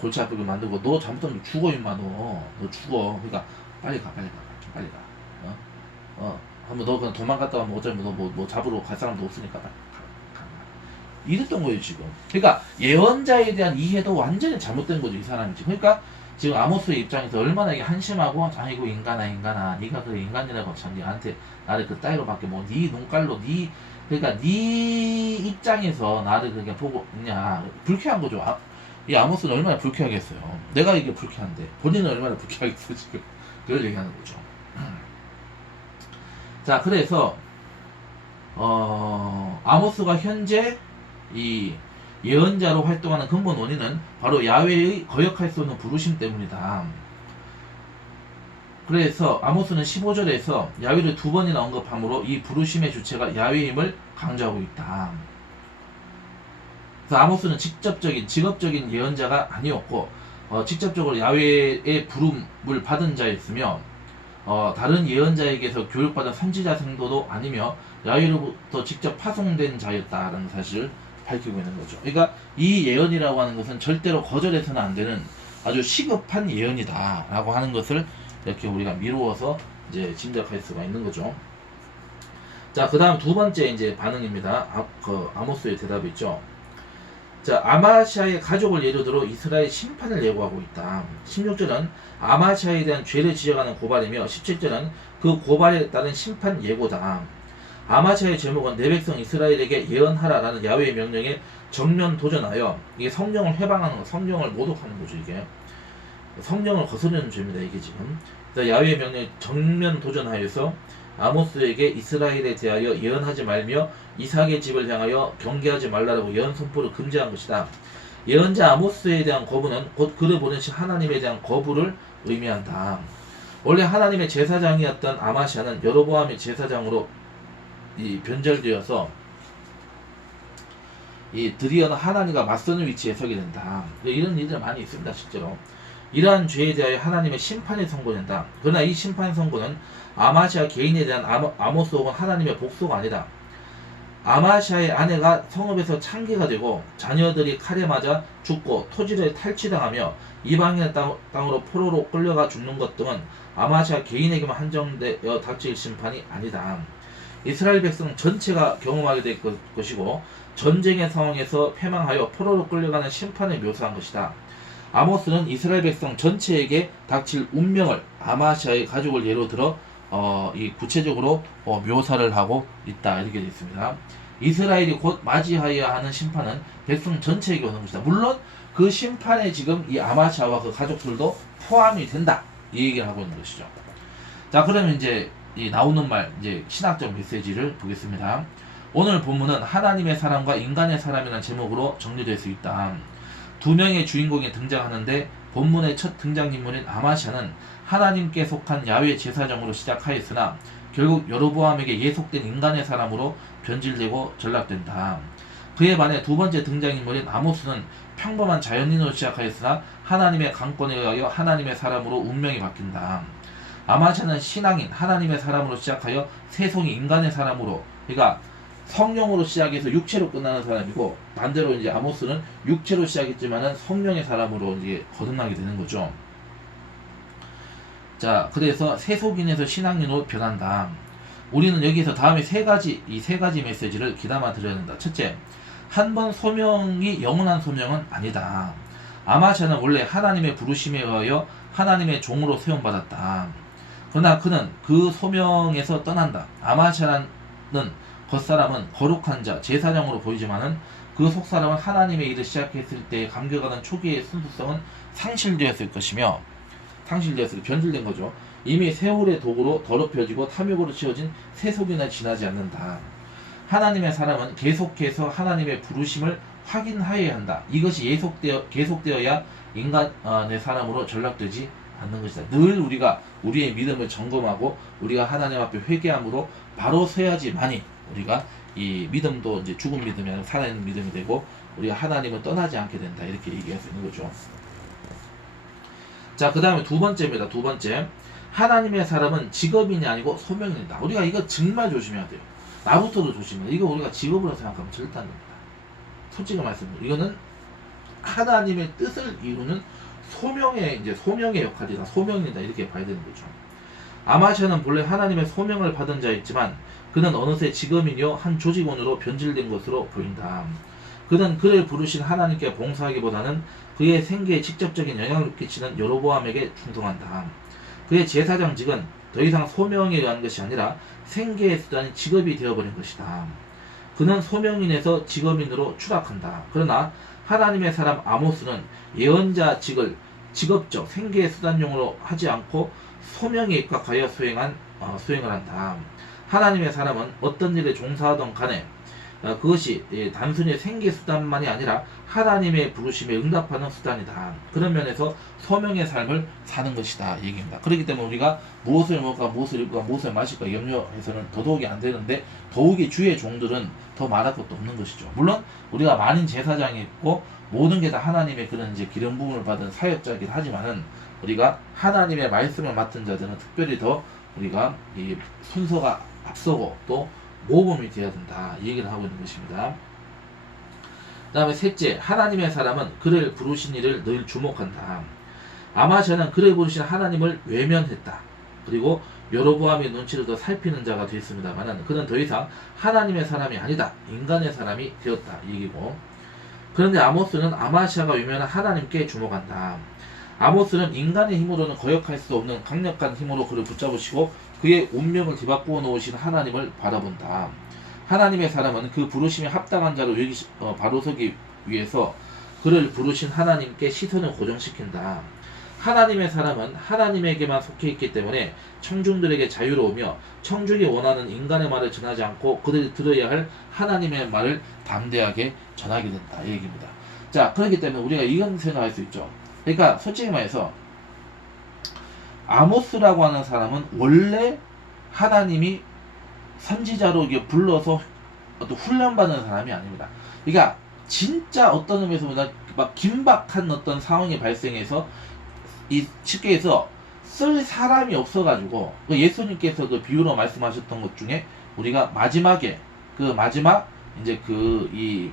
골치 아프게 만들고, 너 잘못하면 죽어 임마. 너 죽어. 그러니까 빨리 가. 한번 너 그냥 도망갔다 오면 어차피 너 뭐 잡으러 갈 사람도 없으니까 가. 이랬던 거예요 지금. 그러니까 예언자에 대한 이해도 완전히 잘못된 거죠 이 사람이 지금. 그러니까 지금 아모스의 입장에서 얼마나 이게 한심하고, 아이고 인간아 네가 그 인간이라고 참 나한테 나를 그 따위로밖에 뭐 네 눈깔로 그러니까 네 입장에서 나를 그렇게 보고 있냐, 불쾌한 거죠. 이 아모스는 얼마나 불쾌하겠어요. 내가 이게 불쾌한데 본인은 얼마나 불쾌하겠어 지금. 그걸 얘기하는 거죠. 자, 그래서 아모스가 현재 이 예언자로 활동하는 근본 원인은 바로 야훼의 거역할 수 없는 부르심 때문이다. 그래서 아모스는 15절에서 야훼를 2번이나 언급함으로 이 부르심의 주체가 야훼임을 강조하고 있다. 그래서 아모스는 직업적인 예언자가 아니었고 직접적으로 야훼의 부름을 받은 자였으며 다른 예언자에게서 교육받은 선지자 생도도 아니며 야훼로부터 직접 파송된 자였다라는 사실을 밝히고 있는 거죠. 그러니까 이 예언이라고 하는 것은 절대로 거절해서는 안 되는 아주 시급한 예언이다 라고 하는 것을 이렇게 우리가 미루어서 이제 짐작할 수가 있는 거죠. 자, 그 다음 두 번째 이제 반응입니다. 아모스의 대답이 있죠. 자, 아마샤의 가족을 예로 들어 이스라엘 심판을 예고하고 있다. 16절은 아마샤에 대한 죄를 지적하는 고발이며 17절은 그 고발에 따른 심판 예고다. 아마샤의 제목은 내 백성 이스라엘에게 예언하라 라는 야훼의 명령에 정면 도전하여, 이게 성령을 회방하는 거, 성령을 모독하는 거죠. 이게 성령을 거스르는 죄입니다 이게 지금. 그래서 야훼의 명령에 정면 도전하여서 아모스에게 이스라엘에 대하여 예언하지 말며 이삭의 집을 향하여 경계하지 말라라고 예언 선포를 금지한 것이다. 예언자 아모스에 대한 거부는 곧 그를 보내신 하나님에 대한 거부를 의미한다. 원래 하나님의 제사장이었던 아마샤는 여로보암의 제사장으로 변절되어서 드디어는 하나님과 맞서는 위치에 서게 된다. 이런 일들 많이 있습니다 실제로. 이러한 죄에 대하여 하나님의 심판이 선고된다. 그러나 이 심판 선고는 아마샤 개인에 대한 아모스 혹은 하나님의 복수가 아니다. 아마샤의 아내가 성읍에서 창기가 되고 자녀들이 칼에 맞아 죽고 토지를 탈취당하며 이방인의 땅으로 포로로 끌려가 죽는 것 등은 아마샤 개인에게만 한정되어 닥칠 심판이 아니다. 이스라엘 백성 전체가 경험하게 될 것이고 전쟁의 상황에서 패망하여 포로로 끌려가는 심판을 묘사한 것이다. 아모스는 이스라엘 백성 전체에게 닥칠 운명을 아마샤의 가족을 예로 들어 이 구체적으로 묘사를 하고 있다 이렇게 되어 있습니다. 이스라엘이 곧 맞이하여야 하는 심판은 백성 전체에게 오는 것이다. 물론 그 심판에 지금 이 아마샤와 그 가족들도 포함이 된다 이 얘기를 하고 있는 것이죠. 자, 그러면 이제 이 나오는 말 이제 신학적 메시지를 보겠습니다. 오늘 본문은 하나님의 사람과 인간의 사람이라는 제목으로 정리될 수 있다. 두 명의 주인공이 등장하는데 본문의 첫 등장인물인 아마샤는 하나님께 속한 야훼 제사장으로 시작하였으나 결국 여로보암에게 예속된 인간의 사람으로 변질되고 전락된다. 그에 반해 두 번째 등장인물인 아모스는 평범한 자연인으로 시작하였으나 하나님의 강권에 의하여 하나님의 사람으로 운명이 바뀐다. 아마샤는 신앙인 하나님의 사람으로 시작하여 세송이 인간의 사람으로, 그러니까 성령으로 시작해서 육체로 끝나는 사람이고, 반대로 이제 아모스는 육체로 시작했지만은 성령의 사람으로 이제 거듭나게 되는 거죠. 자, 그래서 세속인에서 신앙인으로 변한다. 우리는 여기서 다음에 이 세 가지 메시지를 귀담아 드려야 된다. 첫째, 한 번 소명이 영원한 소명은 아니다. 아마샤는 원래 하나님의 부르심에 의하여 하나님의 종으로 세움받았다. 그러나 그는 그 소명에서 떠난다. 아마샤는 겉사람은 거룩한 자, 제사장으로 보이지만은 그 속사람은 하나님의 일을 시작했을 때 감격하는 초기의 순수성은 상실되었을 것이며, 변질된 거죠. 이미 세월의 도구로 더럽혀지고 탐욕으로 채워진 세속이나 지나지 않는다. 하나님의 사람은 계속해서 하나님의 부르심을 확인하여야 한다. 이것이 계속되어야 인간의 사람으로 전락되지 않는 것이다. 늘 우리가 우리의 믿음을 점검하고 우리가 하나님 앞에 회개함으로 바로 서야지만이 우리가 이 믿음도 이제 죽은 믿음이 아니라 살아있는 믿음이 되고 우리가 하나님을 떠나지 않게 된다. 이렇게 얘기할 수 있는 거죠. 자, 그 다음에 두 번째입니다. 두 번째, 하나님의 사람은 직업인이 아니고 소명인이다. 우리가 이거 정말 조심해야 돼요. 나부터도 조심해야 돼요. 이거 우리가 직업으로 생각하면 절대 안 됩니다. 솔직히 말씀드립니다. 이거는 하나님의 뜻을 이루는 소명의 역할이다. 소명이다. 이렇게 봐야 되는 거죠. 아마샤는 본래 하나님의 소명을 받은 자였지만 그는 어느새 직업인이요 한 조직원으로 변질된 것으로 보인다. 그는 그를 부르신 하나님께 봉사하기보다는 그의 생계에 직접적인 영향을 끼치는 여로보암에게 충성한다. 그의 제사장직은 더 이상 소명에 의한 것이 아니라 생계의 수단이 직업이 되어버린 것이다. 그는 소명인에서 직업인으로 추락한다. 그러나 하나님의 사람 아모스는 예언자직을 직업적 생계의 수단용으로 하지 않고 소명에 입각하여 수행을 한다. 하나님의 사람은 어떤 일에 종사하던 간에 그것이 단순히 생계 수단만이 아니라 하나님의 부르심에 응답하는 수단이다. 그런 면에서 소명의 삶을 사는 것이다 얘기입니다. 그렇기 때문에 우리가 무엇을 먹을까, 무엇을 입을까, 무엇을 마실까 염려해서는 더더욱이 안 되는데, 더욱이 주의 종들은 더 말할 것도 없는 것이죠. 물론 우리가 만인 제사장이 있고 모든 게 다 하나님의 그런 이제 기름 부음을 받은 사역자이긴 하지만은 우리가 하나님의 말씀을 맡은 자들은 특별히 더 우리가 이 순서가 앞서고 또 모범이 되어야 된다 이 얘기를 하고 있는 것입니다. 그 다음에 셋째, 하나님의 사람은 그를 부르신 이를 늘 주목한다. 아마샤는 그를 부르신 하나님을 외면했다. 그리고 여로보암의 눈치를 더 살피는 자가 됐습니다만 그는 더 이상 하나님의 사람이 아니다. 인간의 사람이 되었다 이 얘기고, 그런데 아모스는 아마샤가 외면한 하나님께 주목한다. 아모스는 인간의 힘으로는 거역할 수 없는 강력한 힘으로 그를 붙잡으시고 그의 운명을 뒤바꾸어 놓으신 하나님을 바라본다. 하나님의 사람은 그 부르심에 합당한 자로 바로 서기 위해서 그를 부르신 하나님께 시선을 고정시킨다. 하나님의 사람은 하나님에게만 속해 있기 때문에 청중들에게 자유로우며 청중이 원하는 인간의 말을 전하지 않고 그들이 들어야 할 하나님의 말을 담대하게 전하게 된다 이 얘기입니다. 자, 그렇기 때문에 우리가 이런 생각할 수 있죠. 그러니까 솔직히 말해서 아모스라고 하는 사람은 원래 하나님이 선지자로 이게 불러서 어떤 훈련받는 사람이 아닙니다. 그러니까 진짜 어떤 의미에서 보면 막 긴박한 어떤 상황이 발생해서 쉽게 해서 쓸 사람이 없어가지고 예수님께서 그 비유로 말씀하셨던 것 중에 우리가 마지막 이제 그 이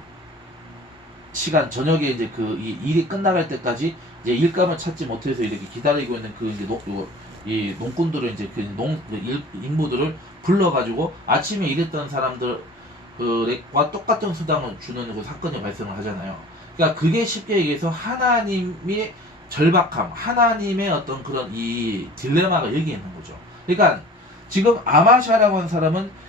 시간 저녁에 이제 그 이 일이 끝나갈 때까지 이제 일감을 찾지 못해서 이렇게 기다리고 있는 그 이제 이 농꾼들을 이제 인부들을 불러가지고 아침에 일했던 사람들과 똑같은 수당을 주는 그 사건이 발생을 하잖아요. 그러니까 그게 쉽게 얘기해서 하나님의 절박함, 하나님의 어떤 그런 이 딜레마가 여기 있는 거죠. 그러니까 지금 아마샤라고 하는 사람은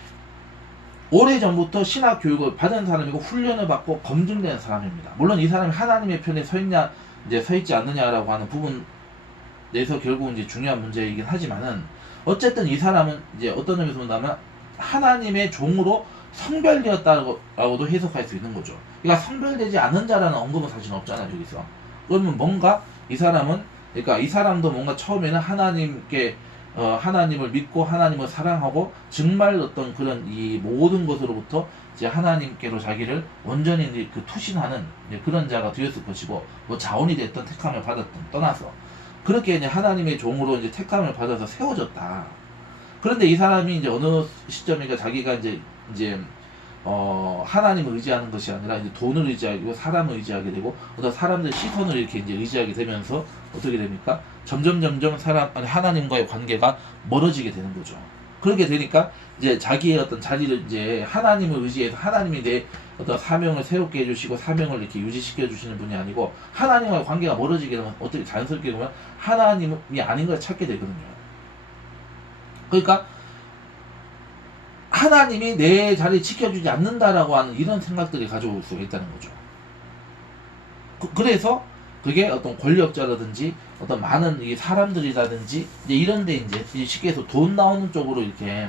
오래전부터 신학 교육을 받은 사람이고 훈련을 받고 검증된 사람입니다. 물론 이 사람이 하나님의 편에 서 있냐, 이제 서 있지 않느냐라고 하는 부분에서 결국 이제 중요한 문제이긴 하지만은 어쨌든 이 사람은 이제 어떤 의미에서 본다면 하나님의 종으로 성별되었다고도 해석할 수 있는 거죠. 그러니까 성별되지 않은 자라는 언급은 사실 없잖아요, 여기서. 그러면 뭔가 이 사람은, 그러니까 이 사람도 뭔가 처음에는 하나님을 믿고 하나님을 사랑하고 정말 어떤 그런 이 모든 것으로부터 이제 하나님께로 자기를 온전히 이제 그 투신하는 그런 자가 되었을 것이고, 뭐 자원이 됐던 택함을 받았던 떠나서 그렇게 이제 하나님의 종으로 이제 택함을 받아서 세워졌다. 그런데 이 사람이 이제 어느 시점인가 자기가 이제 하나님을 의지하는 것이 아니라 이제 돈을 의지하고 사람을 의지하게 되고 어떤 사람들의 시선을 이렇게 이제 의지하게 되면서 어떻게 됩니까? 점점 하나님과의 관계가 멀어지게 되는 거죠. 그렇게 되니까 이제 자기의 어떤 자리를 이제 하나님을 의지해서 하나님이 내 어떤 사명을 새롭게 해주시고 사명을 이렇게 유지시켜 주시는 분이 아니고 하나님과의 관계가 멀어지게 되면 어떻게 자연스럽게 보면 하나님이 아닌 걸 찾게 되거든요. 그러니까 하나님이 내 자리 지켜주지 않는다라고 하는 이런 생각들이 가져올 수가 있다는 거죠. 그래서 그게 어떤 권력자라든지 어떤 많은 이 사람들이라든지 이제 이런데 이제 쉽게 해서 돈 나오는 쪽으로 이렇게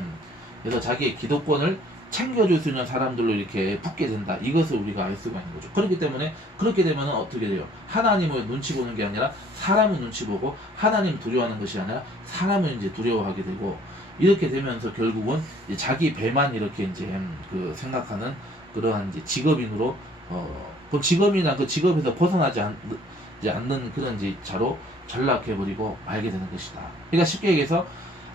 그래서 자기의 기득권을 챙겨줄 수 있는 사람들로 이렇게 붙게 된다. 이것을 우리가 알 수가 있는 거죠. 그렇기 때문에 그렇게 되면 어떻게 돼요? 하나님을 눈치 보는 게 아니라 사람을 눈치 보고 하나님 두려워하는 것이 아니라 사람을 이제 두려워하게 되고 이렇게 되면서 결국은 이제 자기 배만 이렇게 이제 그 생각하는 그러한 이제 직업인으로 그 직업이나 그 직업에서 벗어나지 않는 그런 이제 자로 전락해버리고 말게 되는 것이다. 그러니까 쉽게 얘기해서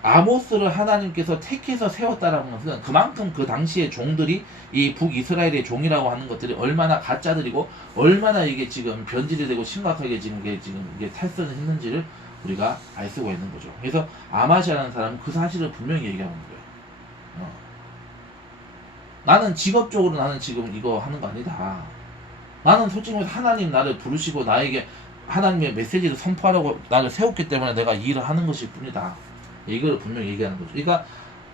아모스를 하나님께서 택해서 세웠다라는 것은 그만큼 그 당시의 종들이 이 북이스라엘의 종이라고 하는 것들이 얼마나 가짜들이고 얼마나 이게 지금 변질이 되고 심각하게 이게 탈선을 했는지를 우리가 알 수가 있는 거죠. 그래서 아마시아라는 사람은 그 사실을 분명히 얘기하는 거예요. 나는 직업적으로 나는 지금 이거 하는 거 아니다. 나는 솔직히 하나님 나를 부르시고 나에게 하나님의 메시지를 선포하라고 나를 세웠기 때문에 내가 이 일을 하는 것일 뿐이다. 이걸 분명히 얘기하는 거죠. 그러니까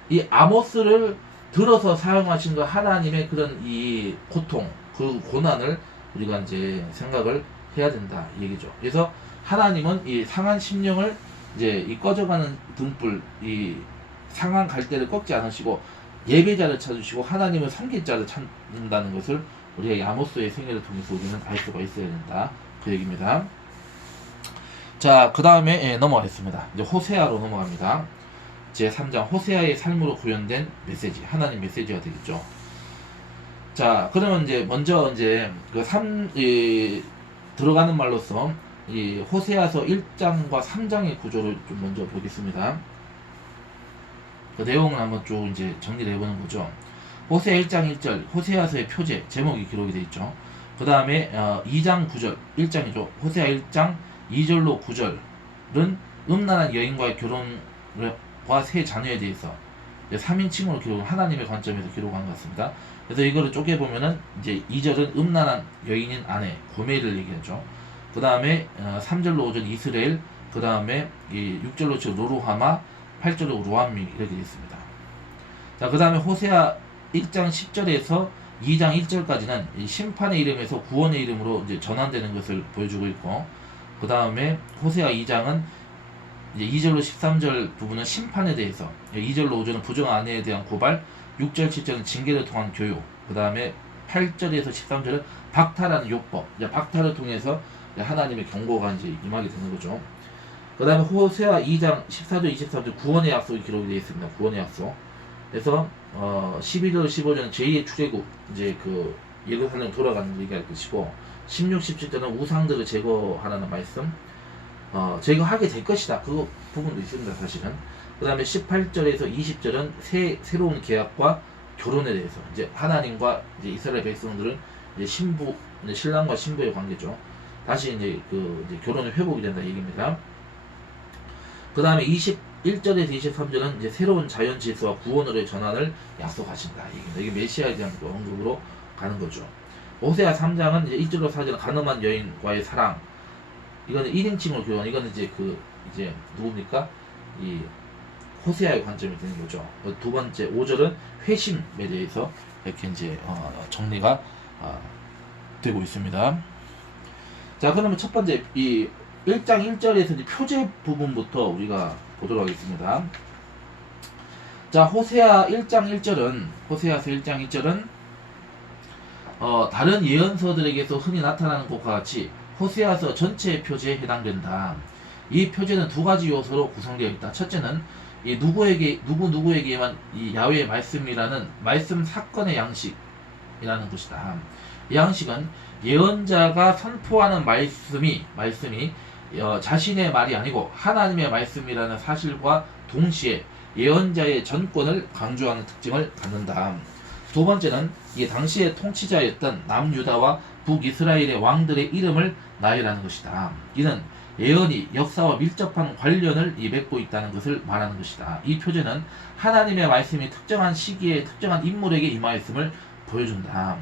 이 아모스를 들어서 사용하신 그 하나님의 그런 이 고통, 그 고난을 우리가 이제 생각을 해야 된다 이 얘기죠. 그래서 하나님은 이 상한 심령을 이제 이 꺼져가는 등불, 이 상한 갈대를 꺾지 않으시고 예배자를 찾으시고 하나님을 섬길 자를 찾는다는 것을 우리가 이 아모스의 생애를 통해서 우리는 알 수가 있어야 된다. 그 얘기입니다. 자, 그 다음에 넘어가겠습니다. 이제 호세아로 넘어갑니다. 제3장 호세아의 삶으로 구현된 메시지, 하나님 메시지가 되겠죠. 자, 그러면 이제 먼저 이제 들어가는 말로서 이 호세아서 1장과 3장의 구조를 좀 먼저 보겠습니다. 그 내용을 한번 쭉 이제 정리를 해보는 거죠. 호세아 1장 1절, 호세아서의 표제, 제목이 기록이 되어 있죠. 그 다음에 2장 9절, 1장이죠. 호세아 1장 2절로 9절은 음란한 여인과의 결혼과 세 자녀에 대해서 3인칭으로 기록, 하나님의 관점에서 기록한 것 같습니다. 그래서 이거를 쪼개보면은 이제 2절은 음란한 여인인 아내, 고멜을 얘기하죠. 그 다음에 3절로 5절 이스라엘, 그 다음에 6절로 7 로루하마, 8절로 로암미 이렇게 되어 있습니다. 자, 그 다음에 호세아 1장 10절에서 2장 1절까지는 심판의 이름에서 구원의 이름으로 이제 전환되는 것을 보여주고 있고, 그 다음에 호세아 2장은 이제 2절로 13절 부분은 심판에 대해서, 2절로 5절은 부정한 아내에 대한 고발, 6절 7절은 징계를 통한 교육, 그 다음에 8절에서 13절은 박탈하는 요법, 박탈을 통해서 하나님의 경고가 이제 임하게 되는 거죠. 그 다음에 호세아 2장 14절 23절 구원의 약속이 기록이 되어 있습니다. 구원의 약속. 그래서 12절 15절은 제2의 출애굽, 이제 그 예루살렘 돌아가는 얘기할 것이고, 16, 17절은 우상들을 제거하라는 말씀, 제거하게 될 것이다. 그 부분도 있습니다, 사실은. 그 다음에 18절에서 20절은 새로운 계약과 결혼에 대해서 이제 하나님과 이제 이스라엘 백성들은 이제 신부, 이제 신랑과 신부의 관계죠. 다시 이제 이제 결혼이 회복이 된다 얘기입니다. 그 다음에 21절에서 23절은 이제 새로운 자연 질서와 구원으로의 전환을 약속하신다 얘기입니다. 이게 메시아에 대한 언급으로 가는 거죠. 호세아 3장은 이제 1절로 4절은 가늠한 여인과의 사랑. 이거는 1인칭으로 교환. 이거는 이제 이제 누굽니까? 이 호세아의 관점이 되는 거죠. 두 번째 5절은 회심에 대해서 이렇게 이제 정리가 되고 있습니다. 자, 그러면 첫 번째 이 1장 1절에서 이제 표제 부분부터 우리가 보도록 하겠습니다. 자, 호세아 1장 1절은 호세아서 1장 1절은 다른 예언서들에게서 흔히 나타나는 것과 같이 호세아서 전체의 표제에 해당된다. 이 표제는 두 가지 요소로 구성되어 있다. 첫째는 이 누구에게만 이 야훼의 말씀이라는 말씀 사건의 양식이라는 것이다. 이 양식은 예언자가 선포하는 말씀이 자신의 말이 아니고 하나님의 말씀이라는 사실과 동시에 예언자의 전권을 강조하는 특징을 갖는다. 두 번째는 이 당시의 통치자였던 남유다와 북이스라엘의 왕들의 이름을 나열하는 것이다. 이는 예언이 역사와 밀접한 관련을 맺고 있다는 것을 말하는 것이다. 이 표제는 하나님의 말씀이 특정한 시기에 특정한 인물에게 임하였음을 보여준다.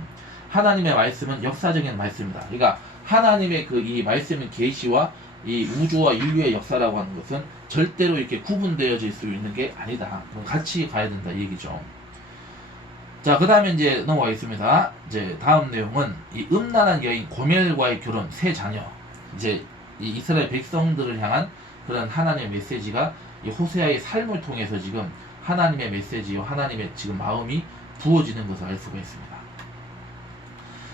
하나님의 말씀은 역사적인 말씀이다. 그러니까 하나님의 이 말씀의 계시와 이 우주와 인류의 역사라고 하는 것은 절대로 이렇게 구분되어질 수 있는 게 아니다. 같이 가야 된다 이 얘기죠. 자, 그 다음에 이제 넘어가겠습니다. 이제 다음 내용은 이 음란한 여인 고멜과의 결혼, 세 자녀. 이제 이 이스라엘 백성들을 향한 그런 하나님의 메시지가 이 호세아의 삶을 통해서 지금 하나님의 메시지와 하나님의 지금 마음이 부어지는 것을 알 수가 있습니다.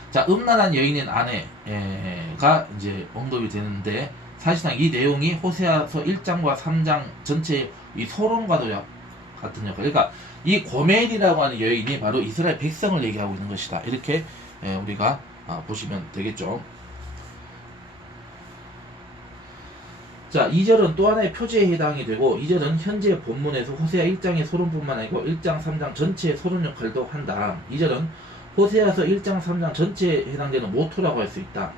자, 음란한 여인인 아내가 이제 언급이 되는데 사실상 이 내용이 호세아서 1장과 3장 전체 이 서론과도 같은 역할. 그러니까 이 고멜이라고 하는 여인이 바로 이스라엘 백성을 얘기하고 있는 것이다. 이렇게 우리가 보시면 되겠죠. 자, 2절은 또 하나의 표제에 해당이 되고 2절은 현재 본문에서 호세아 1장의 서론뿐만 아니고 1장, 3장 전체의 서론 역할도 한다. 2절은 호세아서 1장, 3장 전체에 해당되는 모토라고 할 수 있다.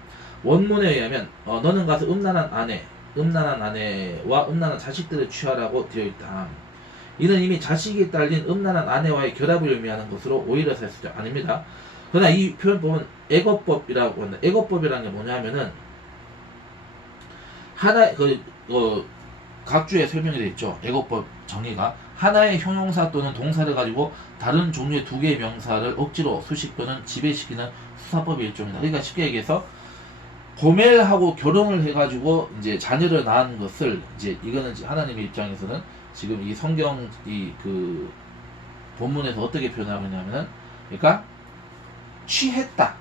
원문에 의하면 너는 가서 음란한 아내와 음란한 자식들을 취하라고 되어 있다. 이는 이미 자식이 딸린 음란한 아내와의 결합을 의미하는 것으로 오히려 살 수 있다. 아닙니다. 그러나 이 표현 보면 애거법이라고 한다. 애거법이라는 게 뭐냐면은 하나 각주에 설명이 되어 있죠. 애거법 정의가 하나의 형용사 또는 동사를 가지고 다른 종류의 두 개의 명사를 억지로 수식 또는 지배시키는 수사법의 일종이다. 그러니까 쉽게 얘기해서 고멜하고 결혼을 해가지고 이제 자녀를 낳은 것을 이제 이거는 하나님의 입장에서는 지금 이 성경 본문에서 어떻게 표현하고 있냐면은 그러니까 취했다.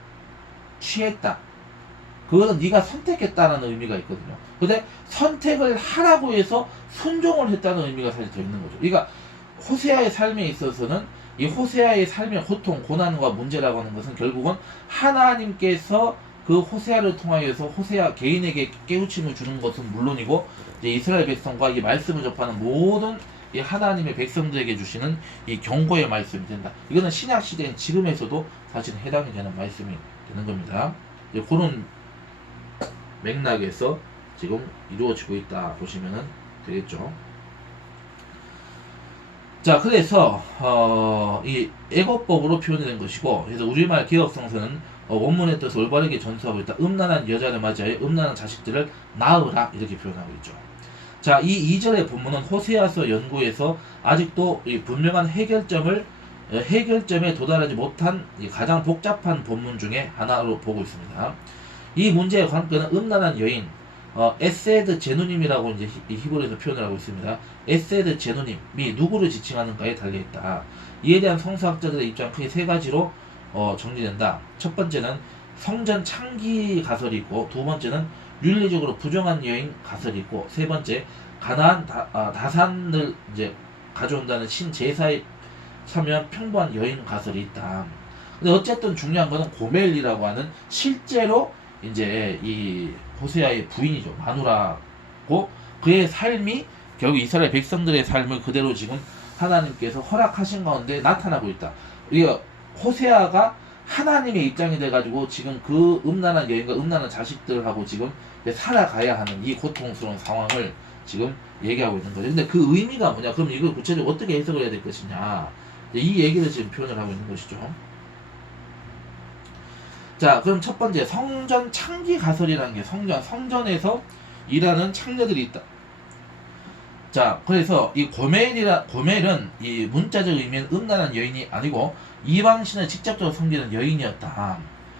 그거는 네가 선택했다는 의미가 있거든요. 근데 선택을 하라고 해서 순종을 했다는 의미가 사실 더 있는 거죠. 그러니까 호세아의 삶에 있어서는 이 호세아의 삶의 고통, 고난과 문제라고 하는 것은 결국은 하나님께서 그 호세아를 통하여서 호세아 개인에게 깨우침을 주는 것은 물론이고 이제 이스라엘 백성과 이 말씀을 접하는 모든 이 하나님의 백성들에게 주시는 이 경고의 말씀이 된다. 이거는 신약 시대인 지금에서도 사실 해당이 되는 말씀이 되는 겁니다. 그런 맥락에서 지금 이루어지고 있다 보시면 되겠죠. 자, 그래서 이 애고법으로 표현된 것이고, 그래서 우리말 기억성서는 원문의 뜻을 올바르게 전수하고 있다. 음란한 여자를 맞이하여 음란한 자식들을 낳으라 이렇게 표현하고 있죠. 자, 이 2절의 본문은 호세아서 연구에서 아직도 이 분명한 해결점에 도달하지 못한 가장 복잡한 본문 중에 하나로 보고 있습니다. 이 문제의 관건은 음란한 여인, 에세드 제누님이라고 이제 히브리에서 표현을 하고 있습니다. 에세드 제누님이 누구를 지칭하는가에 달려있다. 이에 대한 성서학자들의 입장 크게 세 가지로 정리된다. 첫 번째는 성전 창기 가설이 있고, 두 번째는 윤리적으로 부정한 여인 가설이 있고, 세 번째 가나안 다산을 이제 가져온다는 신제사에 참여한 평범한 여인 가설이 있다. 근데 어쨌든 중요한 거는 고멜이라고 하는 실제로 이제 이 호세아의 부인이죠. 마누라고 그의 삶이 결국 이스라엘 백성들의 삶을 그대로 지금 하나님께서 허락하신 가운데 나타나고 있다. 이게 호세아가 하나님의 입장이 돼가지고 지금 그 음란한 여인과 음란한 자식들하고 지금 살아가야 하는 이 고통스러운 상황을 지금 얘기하고 있는 거죠. 근데 그 의미가 뭐냐? 그럼 이걸 구체적으로 어떻게 해석을 해야 될 것이냐? 이 얘기를 지금 표현을 하고 있는 것이죠. 자, 그럼 첫 번째 성전 창기 가설이라는 게 성전에서 일하는 창녀들이 있다. 자, 그래서 이 고멜은 이 문자적 의미는 음란한 여인이 아니고 이방신을 직접적으로 섬기는 여인이었다.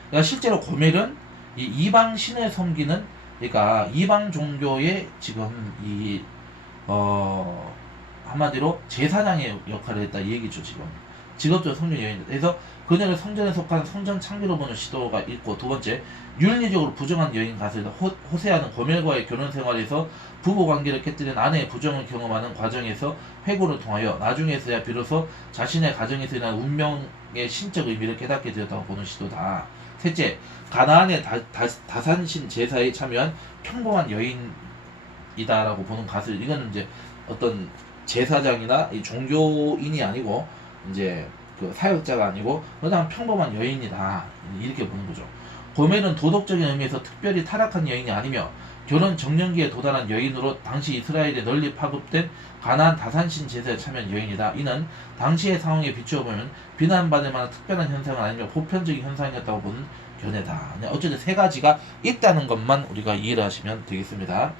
그러니까 실제로 고멜은 이 이방신을 섬기는, 그러니까 이방 종교의 지금 한마디로 제사장의 역할을 했다 이 얘기죠. 지금 직업적으로 섬기는 여인. 그래서 그녀를 성전에 속한 성전 창기로 보는 시도가 있고, 두 번째 윤리적으로 부정한 여인 가설이다. 호세아는 고멜과의 결혼 생활에서 부부 관계를 깨뜨린 아내의 부정을 경험하는 과정에서 회고를 통하여 나중에서야 비로소 자신의 가정에서 일어난 운명의 신적 의미를 깨닫게 되었다고 보는 시도다. 셋째, 가나안의 다산신 제사에 참여한 평범한 여인이다라고 보는 가설. 이거는 이제 어떤 제사장이나 이 종교인이 아니고 이제 그 사역자가 아니고 그냥 평범한 여인이다 이렇게 보는 거죠. 고멜은 도덕적인 의미에서 특별히 타락한 여인이 아니며 결혼 정년기에 도달한 여인으로 당시 이스라엘에 널리 파급된 가나안 다산신 제사에 참여한 여인이다. 이는 당시의 상황에 비추어 보면 비난받을 만한 특별한 현상은 아니며 보편적인 현상이었다고 보는 견해다. 어쨌든 세 가지가 있다는 것만 우리가 이해를 하시면 되겠습니다.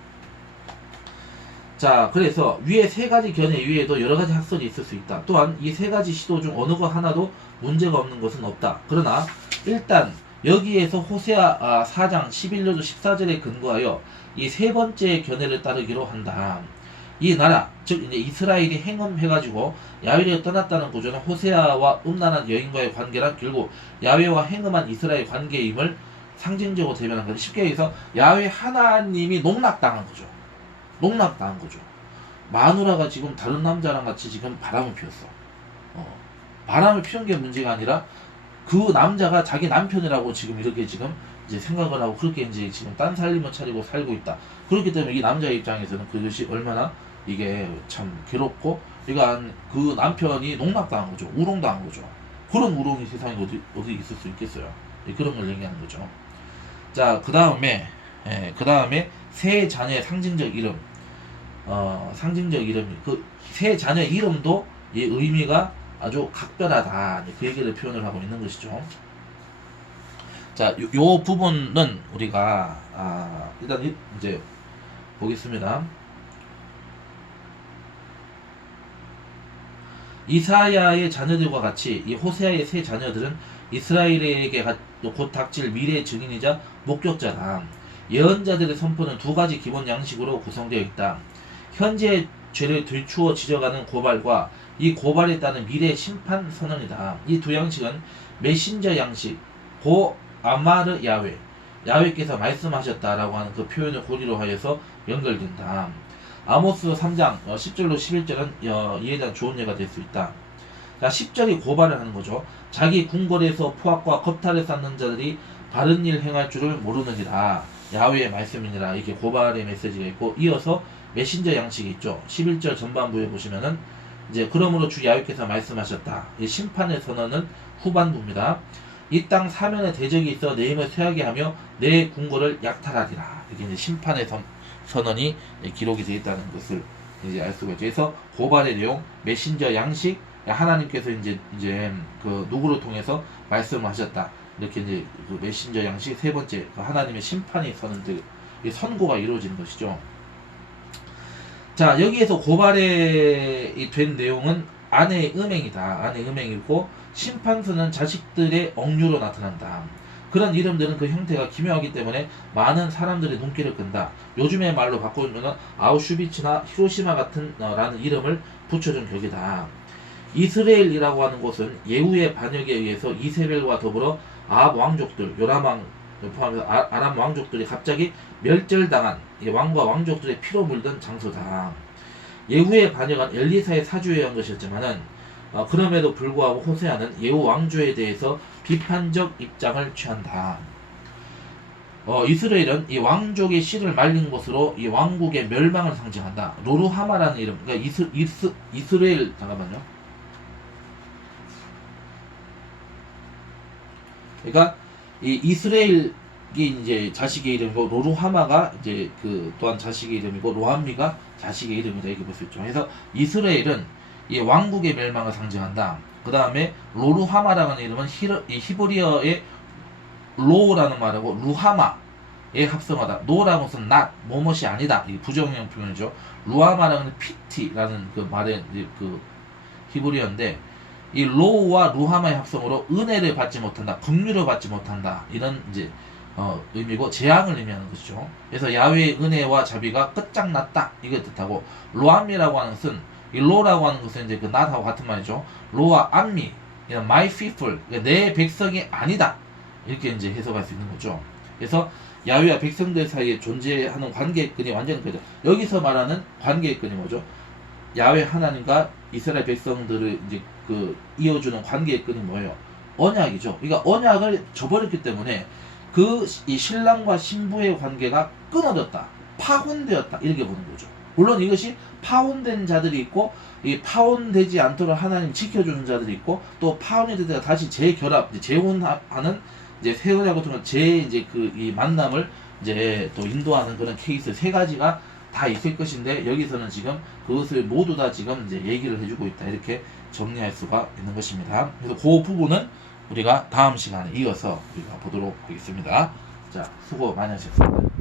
자, 그래서 위에 세 가지 견해 위에도 여러 가지 학설이 있을 수 있다. 또한 이 세 가지 시도 중 어느 것 하나도 문제가 없는 것은 없다. 그러나 일단 여기에서 호세아 4장 11절 14절에 근거하여 이 세 번째 견해를 따르기로 한다. 이 나라, 즉 이제 이스라엘이 행음해가지고 야훼를 떠났다는 구조는 호세아와 음란한 여인과의 관계란 결국 야훼와 행음한 이스라엘 관계임을 상징적으로 대변한 거죠. 쉽게 얘기해서 야훼 하나님이 농락당한 거죠. 농락당한 거죠. 마누라가 지금 다른 남자랑 같이 지금 바람을 피웠어. 바람을 피운 게 문제가 아니라 그 남자가 자기 남편이라고 지금 이렇게 지금 이제 생각을 하고 그렇게 이제 지금 딴 살림을 차리고 살고 있다. 그렇기 때문에 이 남자의 입장에서는 그것이 얼마나 이게 참 괴롭고, 그러니까 그 남편이 농락당한 거죠. 우롱당한 거죠. 그런 우롱이 세상에 어디 있을 수 있겠어요. 그런 걸 얘기하는 거죠. 자, 그 다음에 세 자녀의 상징적 이름, 상징적 이름이 그 세 자녀의 이름도 이 의미가 아주 각별하다. 그 얘기를 표현을 하고 있는 것이죠. 자, 요 부분은 우리가 일단 이제 보겠습니다. 이사야의 자녀들과 같이 이 호세아의 세 자녀들은 이스라엘에게 곧 닥칠 미래의 증인이자 목격자다. 예언자들의 선포는 두 가지 기본 양식으로 구성되어 있다. 현재의 죄를 들추어 지적하는 고발과 이 고발에 따른 미래의 심판 선언이다. 이 두 양식은 메신저 양식, 고 아마르 야훼, 야훼께서 말씀하셨다라고 하는 그 표현을 고리로 하여서 연결된다. 아모스 3장 10절로 11절은 이에 대한 좋은 예가 될 수 있다. 자, 10절이 고발을 하는 거죠. 자기 궁궐에서 포악과 겁탈을 쌓는 자들이 바른 일 행할 줄을 모르느니라. 야훼의 말씀이니라. 이게 고발의 메시지가 있고, 이어서 메신저 양식이 있죠. 11절 전반부에 보시면은 이제 그러므로 주 야훼께서 말씀하셨다. 이 심판의 선언은 후반부입니다. 이 땅 사면에 대적이 있어 내 힘을 쇠하게 하며 내 궁궐을 약탈하리라. 이게 이제 심판의 선언이 기록이 되어 있다는 것을 이제 알 수가 있죠. 그래서 고발의 내용, 메신저 양식, 하나님께서 이제 그 누구를 통해서 말씀하셨다. 이렇게 이제 그 메신저 양식, 세 번째 그 하나님의 심판이 선고가 이루어지는 것이죠. 자, 여기에서 고발이 된 내용은 아내의 음행이다. 아내의 음행이고, 심판서는 자식들의 억류로 나타난다. 그런 이름들은 그 형태가 기묘하기 때문에 많은 사람들의 눈길을 끈다. 요즘의 말로 바꾸면 아우슈비츠나 히로시마 같은 라는 이름을 붙여준 격이다. 이스라엘이라고 하는 곳은 예후의 반역에 의해서 이세벨과 더불어 아합 왕족들, 요람왕 포함해서 아람 왕족들이 갑자기 멸절당한 왕과 왕족들의 피로 물든 장소다. 예후의 반역은 엘리사의 사주에 의한 것이었지만은 그럼에도 불구하고 호세아는 예후 왕조에 대해서 비판적 입장을 취한다. 이스라엘은 이 왕족의 씨를 말린 것으로 이 왕국의 멸망을 상징한다. 로루하마라는 이름, 그러니까 이스라엘, 잠깐만요. 그러니까 이 이스라엘이 이제 자식의 이름이고 로루하마가 이제 그 또한 자식의 이름이고 로함미가 자식의 이름이다 이렇게 볼 수 있죠. 그래서 이스라엘은 이 왕국의 멸망을 상징한다. 그 다음에 로루하마라는 이름은 이 히브리어의 로라는 말하고 루하마에 합성하다. 노라는 것은 not, 뭐뭇이 아니다. 이 부정형 표현이죠. 루하마라는 피티라는 그 말의 그 히브리어인데 이 로우와 루하마의 합성으로 은혜를 받지 못한다, 긍휼을 받지 못한다 이런 이제 의미고 재앙을 의미하는 것이죠. 그래서 야훼의 은혜와 자비가 끝장났다 이걸 뜻하고 로암미라고 하는 것은 이 로라고 하는 것은 이제 그 not하고 같은 말이죠. 로와 암미, my people, 내 백성이 아니다 이렇게 이제 해석할 수 있는 거죠. 그래서 야훼와 백성들 사이에 존재하는 관계의 끈이 완전히 그죠. 여기서 말하는 관계의 끈이 뭐죠? 야훼 하나님과 이스라엘 백성들을 이제 그 이어주는 관계의 끈이 뭐예요? 언약이죠. 그러니까 언약을 저버렸기 때문에 이 신랑과 신부의 관계가 끊어졌다, 파혼되었다 이렇게 보는 거죠. 물론 이것이 파혼된 자들이 있고 이 파혼되지 않도록 하나님 지켜주는 자들이 있고 또 파혼이 되다가 다시 재결합, 재혼하는 이제 새 언약 같은 건 이제 그 이 만남을 이제 또 인도하는 그런 케이스 세 가지가 다 있을 것인데 여기서는 지금 그것을 모두 다 지금 이제 얘기를 해주고 있다 이렇게 정리할 수가 있는 것입니다. 그래서 그 부분은 우리가 다음 시간에 이어서 우리가 보도록 하겠습니다. 자, 수고 많이 하셨습니다.